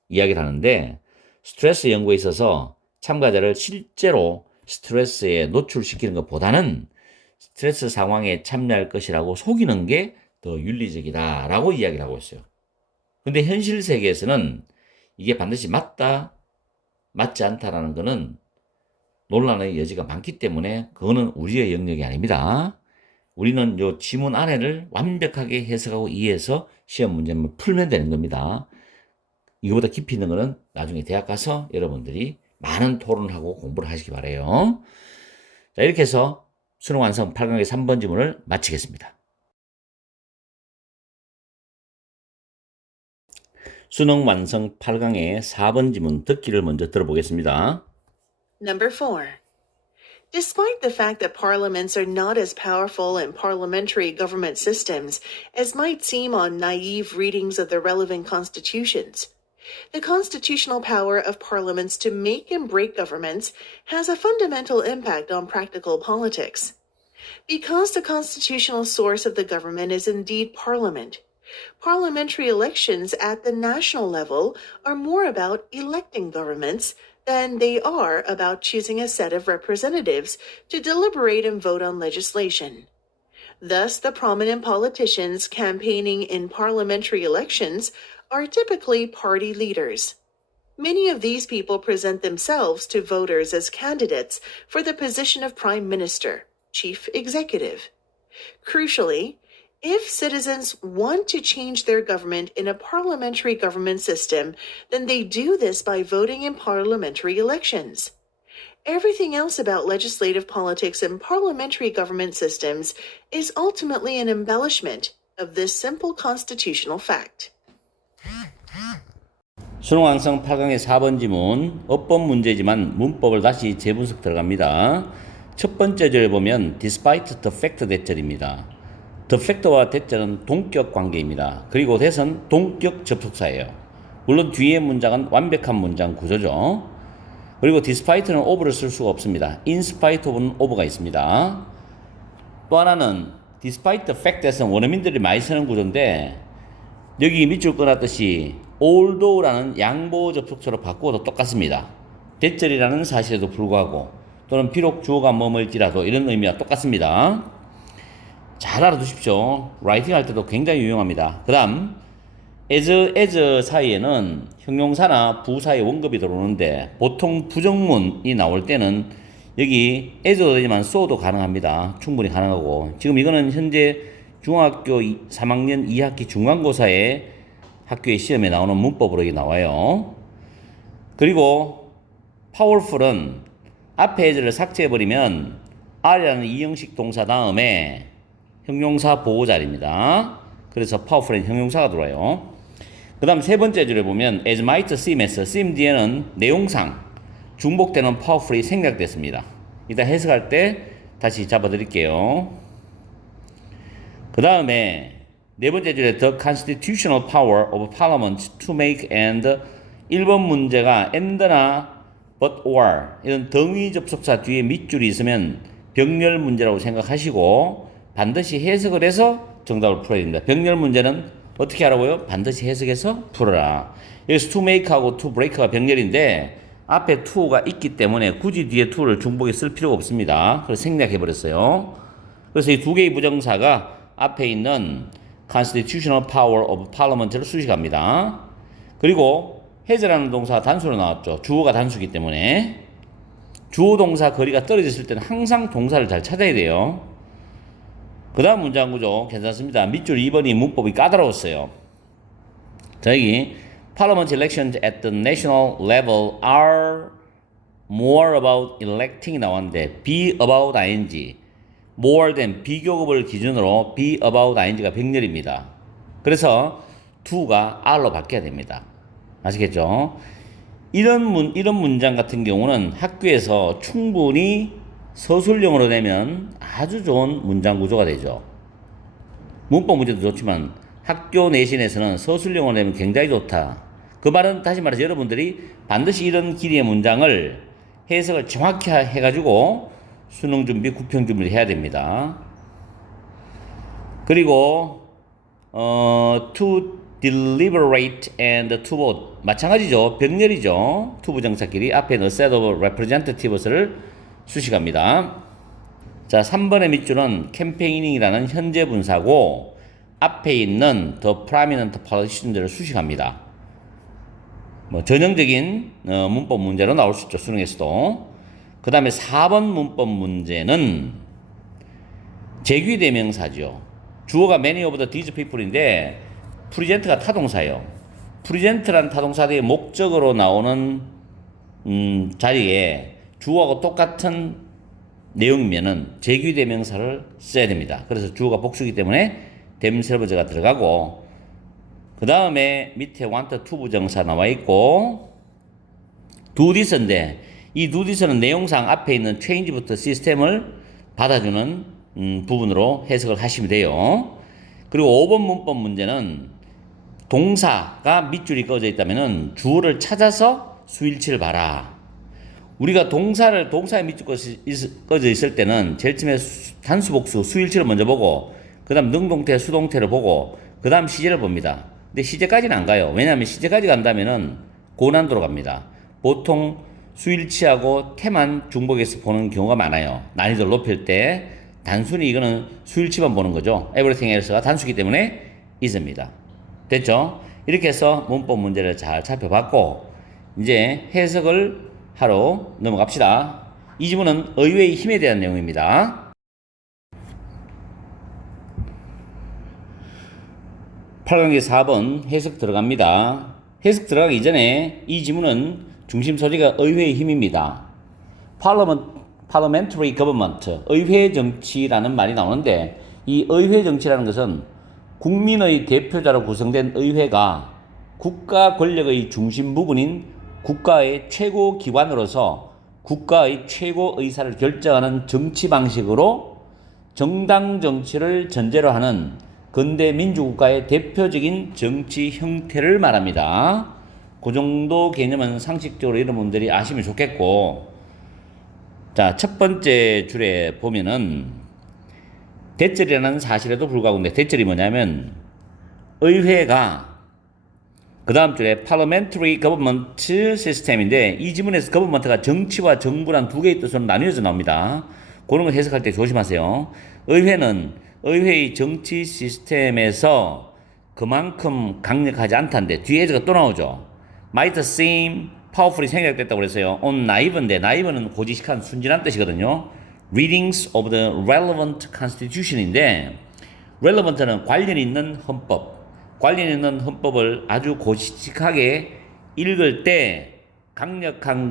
이야기를 하는데, 스트레스 연구에 있어서 참가자를 실제로 스트레스에 노출시키는 것보다는 스트레스 상황에 참여할 것이라고 속이는 게 더 윤리적이다라고 이야기를 하고 있어요. 근데 현실 세계에서는 이게 반드시 맞다, 맞지 않다라는 것은 논란의 여지가 많기 때문에 그거는 우리의 영역이 아닙니다. 우리는 요 지문 안에를 완벽하게 해석하고 이해해서 시험 문제를 풀면 되는 겁니다. 이거보다 깊이 있는 거는 나중에 대학 가서 여러분들이 많은 토론을 하고 공부를 하시기 바라요. 자, 이렇게 해서 수능 완성 8강의 3번 지문을 마치겠습니다. 수능 완성 8강의 4번 지문 듣기를 먼저 들어보겠습니다. Number 4. Despite the fact that parliaments are not as powerful in parliamentary government systems as might seem on naive readings of the relevant constitutions, the constitutional power of parliaments to make and break governments has a fundamental impact on practical politics. Because the constitutional source of the government is indeed Parliament, parliamentary elections at the national level are more about electing governments than they are about choosing a set of representatives to deliberate and vote on legislation. Thus, the prominent politicians campaigning in parliamentary elections are typically party leaders. Many of these people present themselves to voters as candidates for the position of Prime Minister, Chief Executive. Crucially, if citizens want to change their government in a parliamentary government system, then they do this by voting in parliamentary elections. Everything else about legislative politics and parliamentary government systems is ultimately an embellishment of this simple constitutional fact. 수능왕성 8강의 4번 지문, 어법 문제지만 문법을 다시 재분석 들어갑니다. 첫 번째 절에 보면 despite the fact 대절입니다. the fact와 대절은 동격 관계입니다. 그리고 that은 동격 접속사예요. 물론 뒤에 문장은 완벽한 문장 구조죠. 그리고 despite는 of를 쓸 수가 없습니다. in spite of는 of가 있습니다. 또 하나는 despite the fact that은 원어민들이 많이 쓰는 구조인데 여기 밑줄 끊었듯이 although라는 양보 접속사로 바꾸어도 똑같습니다. 대절이라는 사실에도 불구하고 또는 비록 주어가 뭐뭐일지라도 이런 의미와 똑같습니다. 잘 알아두십시오. 라이팅 할 때도 굉장히 유용합니다. 그 다음 as 사이에는 형용사나 부사의 원급이 들어오는데 보통 부정문이 나올 때는 여기 as도 되지만 so도 가능합니다. 충분히 가능하고 지금 이거는 현재 중학교 3학년 2학기 중간고사에 학교의 시험에 나오는 문법으로 이게 나와요. 그리고 powerful은 앞에 as를 삭제해버리면 are라는 이형식 동사 다음에 형용사 보호자리입니다. 그래서 powerful은 형용사가 들어와요. 그 다음 세 번째 줄에 보면 as might seem에서 seem 뒤에는 내용상 중복되는 powerful이 생략됐습니다. 이따 해석할 때 다시 잡아드릴게요. 그 다음에 네 번째 줄에 the constitutional power of parliament to make and 1번 문제가 and나 but or 이런 등위 접속사 뒤에 밑줄이 있으면 병렬 문제라고 생각하시고 반드시 해석을 해서 정답을 풀어야 됩니다. 병렬 문제는 어떻게 하라고요? 반드시 해석해서 풀어라. 여기서 to make하고 to break가 병렬인데 앞에 to가 있기 때문에 굳이 뒤에 to를 중복에 쓸 필요가 없습니다. 그래서 생략해버렸어요. 그래서 이 두 개의 부정사가 앞에 있는 constitutional power of parliament를 수식합니다. 그리고 has라는 동사가 단수로 나왔죠. 주어가 단수이기 때문에 주어 동사 거리가 떨어졌을 때는 항상 동사를 잘 찾아야 돼요. 그 다음 문장 구조 괜찮습니다. 밑줄 2번이 문법이 까다로웠어요. 자, 여기 Parliament elections at the national level are more about electing이 나왔는데 be about ing more than 비교급을 기준으로 be about ing가 병렬입니다. 그래서 to가 are로 바뀌어야 됩니다. 아시겠죠? 이런 문장 같은 경우는 학교에서 충분히 서술형으로 내면 아주 좋은 문장 구조가 되죠. 문법 문제도 좋지만 학교 내신에서는 서술형으로 내면 굉장히 좋다. 그 말은 다시 말해서 여러분들이 반드시 이런 길이의 문장을 해석을 정확히 해가지고 수능 준비, 구평 준비를 해야 됩니다. 그리고 to deliberate and to vote 마찬가지죠. 병렬이죠. to 부정사끼리 앞에 a set of representatives를 수식합니다. 자, 3번의 밑줄은 campaigning이라는 현재 분사고 앞에 있는 the prominent politicians를 수식합니다. 뭐 전형적인 문법 문제로 나올 수 있죠. 수능에서도. 그 다음에 4번 문법 문제는 제귀대명사죠. 주어가 many of the these people인데 present가 타동사예요. present라는 타동사 뒤에 목적으로 나오는 자리에 주어하고 똑같은 내용이면은 제귀대명사를 써야 됩니다. 그래서 주어가 복수이기 때문에 themselves가 들어가고 그 다음에 밑에 want to 부정사 나와 있고 do this인데 이 do this는 내용상 앞에 있는 change부터 시스템을 받아주는 부분으로 해석을 하시면 돼요. 그리고 5번 문법 문제는 동사가 밑줄이 꺼져 있다면은 주어를 찾아서 수일치를 봐라. 우리가 동사의 밑줄 꺼져 있을 때는 제일 처음에 단수복수 수일치를 먼저 보고 그 다음 능동태 수동태를 보고 그 다음 시제를 봅니다. 근데 시제까지는 안 가요. 왜냐하면 시제까지 간다면은 고난도로 갑니다. 보통 수일치하고 태만 중복해서 보는 경우가 많아요. 난이도를 높일 때 단순히 이거는 수일치만 보는 거죠. everything else가 단수기 때문에 is입니다. 됐죠? 이렇게 해서 문법 문제를 잘 살펴봤고 이제 해석을 하러 넘어갑시다. 이 지문은 의외의 힘에 대한 내용입니다. 8강의 4번 해석 들어갑니다. 해석 들어가기 전에 이 지문은 중심 소재가 의회의 힘입니다. Parliamentary Government, 의회 정치라는 말이 나오는데 이 의회 정치라는 것은 국민의 대표자로 구성된 의회가 국가 권력의 중심 부분인 국가의 최고 기관으로서 국가의 최고 의사를 결정하는 정치 방식으로 정당 정치를 전제로 하는 근대 민주국가의 대표적인 정치 형태를 말합니다. 그 정도 개념은 상식적으로 여러분들이 아시면 좋겠고, 자, 첫 번째 줄에 보면은 대절이라는 사실에도 불구하고, 근데 대절이 뭐냐면 의회가, 그 다음 줄에 parliamentary government system인데, 이 지문에서 government가 정치와 정부란 두 개의 뜻으로 나뉘어져 나옵니다. 그런 거 해석할 때 조심하세요. 의회는 의회의 정치 시스템에서 그만큼 강력하지 않다는데, 뒤에 에서가 또 나오죠. might seem powerfully 생략됐다고 그랬어요. on naive인데, naive는 고지식한 순진한 뜻이거든요. readings of the relevant constitution인데, relevant는 관련 있는 헌법, 관련 있는 헌법을 아주 고지식하게 읽을 때 강력한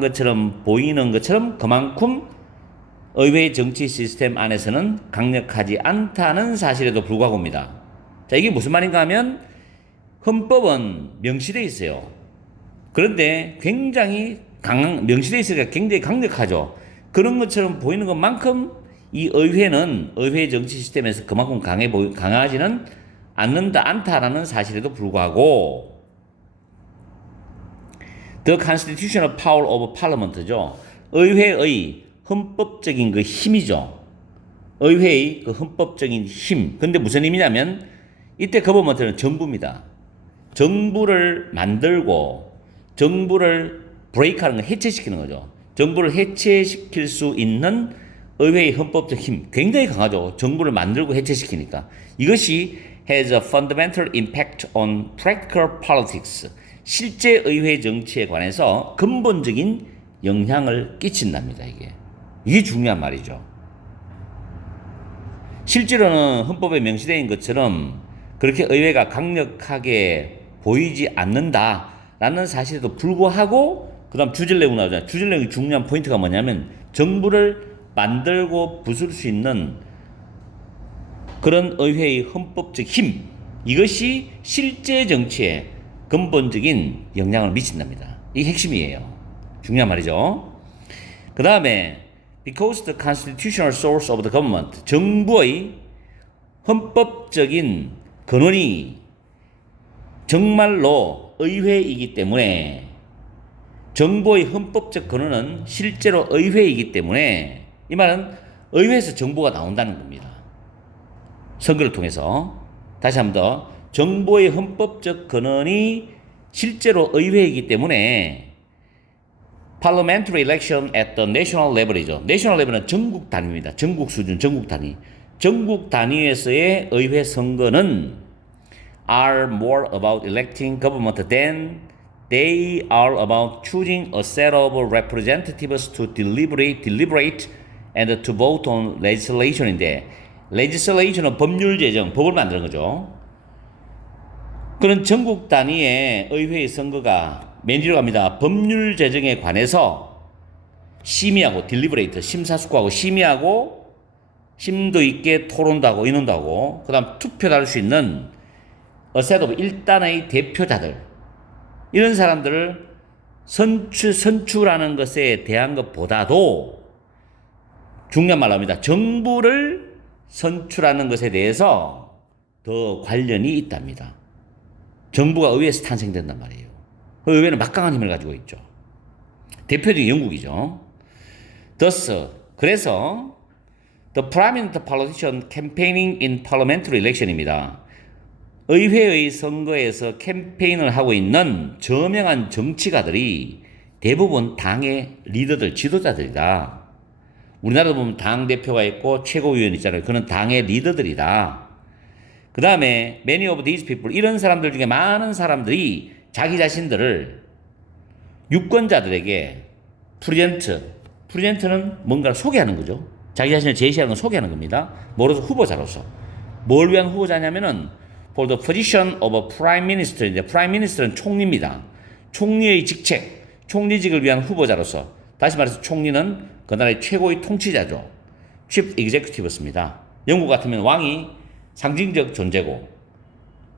것처럼 보이는 것처럼 그만큼 의회 정치 시스템 안에서는 강력하지 않다는 사실에도 불구하고입니다. 자, 이게 무슨 말인가 하면 헌법은 명시되어 있어요. 그런데 굉장히 명시되어 있으니까 굉장히 강력하죠. 그런 것처럼 보이는 것만큼 이 의회는 의회 정치 시스템에서 그만큼 강하지는 않다라는 사실에도 불구하고 The constitutional power of parliament죠. 의회의 헌법적인 그 힘이죠. 의회의 그 헌법적인 힘. 근데 무슨 힘이냐면 이때 거버먼트는 정부입니다. 정부를 만들고 정부를 브레이크하는 거, 해체시키는 거죠. 정부를 해체시킬 수 있는 의회의 헌법적 힘 굉장히 강하죠. 정부를 만들고 해체시키니까. 이것이 has a fundamental impact on practical politics. 실제 의회 정치에 관해서 근본적인 영향을 끼친답니다. 이게 중요한 말이죠. 실제로는 헌법에 명시되어 있는 것처럼 그렇게 의회가 강력하게 보이지 않는다라는 사실에도 불구하고, 그 다음 주질 내용 나오잖아요. 주질 내용의 중요한 포인트가 뭐냐면 정부를 만들고 부술 수 있는 그런 의회의 헌법적 힘, 이것이 실제 정치에 근본적인 영향을 미친답니다. 이게 핵심이에요. 중요한 말이죠. 그 다음에 because the constitutional source of the government, 정부의 헌법적인 근원이 정말로 의회이기 때문에, 정부의 헌법적 근원은 실제로 의회이기 때문에, 이 말은 의회에서 정부가 나온다는 겁니다. 선거를 통해서. 다시 한 번 더, 정부의 헌법적 근원이 실제로 의회이기 때문에 parliamentary election at the national level이죠. national level은 전국 단위입니다. 전국 수준, 전국 단위. 전국 단위에서의 의회 선거는 are more about electing government than they are about choosing a set of representatives to deliberate and to vote on legislation인데, legislation은 법률 제정, 법을 만드는 거죠. 그런 전국 단위의 의회의 선거가 맨 뒤로 갑니다. 법률 제정에 관해서 심의하고, deliberate, 심사숙고하고 심의하고, 심도 있게 토론도 하고 의논도 하고, 그 다음 투표도 할 수 있는 a set of 일단의 대표자들, 이런 사람들을 선출하는 것에 대한 것보다도 중요한 말로 합니다. 정부를 선출하는 것에 대해서 더 관련이 있답니다. 정부가 의회에서 탄생된단 말이에요. 의회는 막강한 힘을 가지고 있죠. 대표적인 영국이죠. Thus, 그래서 the prominent politician campaigning in parliamentary election입니다. 의회의 선거에서 캠페인을 하고 있는 저명한 정치가들이 대부분 당의 리더들, 지도자들이다. 우리나라도 보면 당대표가 있고 최고위원 있잖아요. 그는 당의 리더들이다. 그 다음에 many of these people, 이런 사람들 중에 많은 사람들이 자기 자신들을 유권자들에게 프레젠트는 뭔가를 소개하는 거죠. 자기 자신을 제시하는 건 소개하는 겁니다. 뭐로서? 후보자로서. 뭘 위한 후보자냐면은 for the position of a prime minister인데, prime minister는 총리입니다. 총리의 직책, 총리직을 위한 후보자로서. 다시 말해서 총리는 그 나라의 최고의 통치자죠. chief executive였습니다. 영국 같으면 왕이 상징적 존재고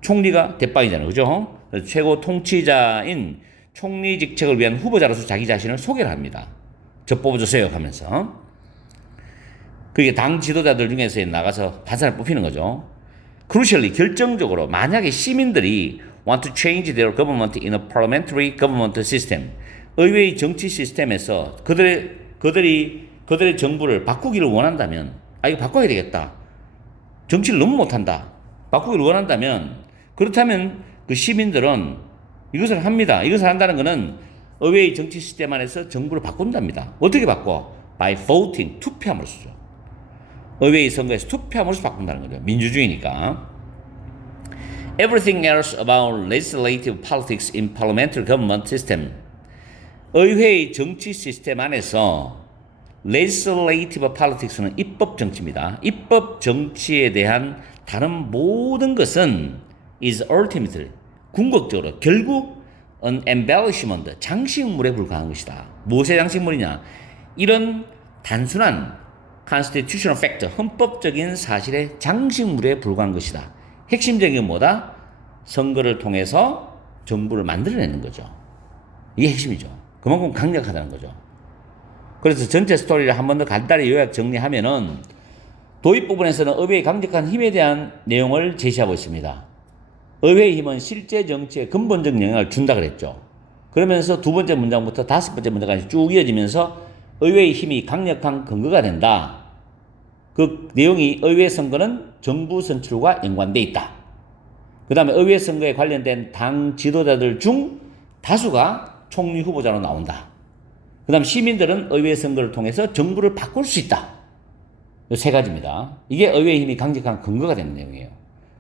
총리가 대빵이잖아요. 그죠? 그래서 최고 통치자인 총리 직책을 위한 후보자로서 자기 자신을 소개를 합니다. 저 뽑아주세요 하면서. 그게 당 지도자들 중에서 나가서 한 사람 뽑히는 거죠. Crucially, 결정적으로 만약에 시민들이 want to change their government in a parliamentary government system, 의회의 정치 시스템에서 그들의 정부를 바꾸기를 원한다면, 이거 바꿔야 되겠다. 정치를 너무 못한다. 바꾸기를 원한다면, 그렇다면 그 시민들은 이것을 합니다. 이것을 한다는 것은 의회의 정치 시스템 안에서 정부를 바꾼답니다. 어떻게 바꿔? By voting, 투표함으로써. 의회의 선거에서 투표함으로써 바꾼다는 거죠. 민주주의니까. Everything else about legislative politics in parliamentary government system. 의회의 정치 시스템 안에서 legislative politics는 입법 정치입니다. 입법 정치에 대한 다른 모든 것은 is ultimately, 궁극적으로 결국 an embellishment, 장식물에 불과한 것이다. 무엇의 장식물이냐? 이런 단순한 constitutional fact, 헌법적인 사실의 장식물에 불과한 것이다. 핵심적인 건 뭐다? 선거를 통해서 정부를 만들어내는 거죠. 이게 핵심이죠. 그만큼 강력하다는 거죠. 그래서 전체 스토리를 한 번 더 간단히 요약 정리하면은 도입 부분에서는 의회의 강력한 힘에 대한 내용을 제시하고 있습니다. 의회의 힘은 실제 정치에 근본적 영향을 준다 그랬죠. 그러면서 두 번째 문장부터 다섯 번째 문장까지 쭉 이어지면서 의회의 힘이 강력한 근거가 된다. 그 내용이 의회 선거는 정부 선출과 연관돼 있다. 그 다음에 의회 선거에 관련된 당 지도자들 중 다수가 총리 후보자로 나온다. 그 다음 시민들은 의회 선거를 통해서 정부를 바꿀 수 있다. 이 세 가지입니다. 이게 의회의 힘이 강력한 근거가 되는 내용이에요.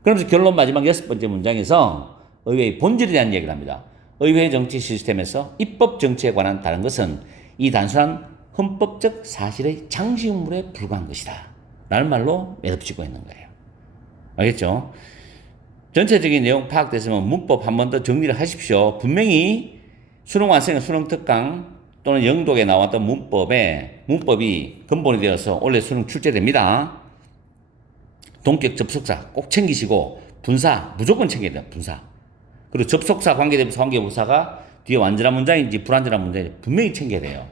그러면서 결론 마지막 여섯 번째 문장에서 의회의 본질에 대한 얘기를 합니다. 의회 정치 시스템에서 입법 정치에 관한 다른 것은 이 단순한 헌법적 사실의 장식물에 불과한 것이다. 라는 말로 매듭짓고 있는 거예요. 알겠죠? 전체적인 내용 파악됐으면 문법 한 번 더 정리를 하십시오. 분명히 수능 완성, 수능 특강 또는 영독에 나왔던 문법이 근본이 되어서 원래 수능 출제됩니다. 동격 접속사 꼭 챙기시고 분사 무조건 챙겨야 돼요. 분사. 그리고 접속사, 관계대명사, 관계부사가 뒤에 완전한 문장인지 불완전한 문장인지 분명히 챙겨야 돼요.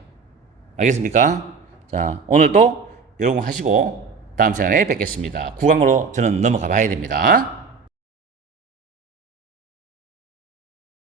알겠습니까? 자, 오늘도 여러분 하시고 다음 시간에 뵙겠습니다. 9강으로 저는 넘어가 봐야 됩니다.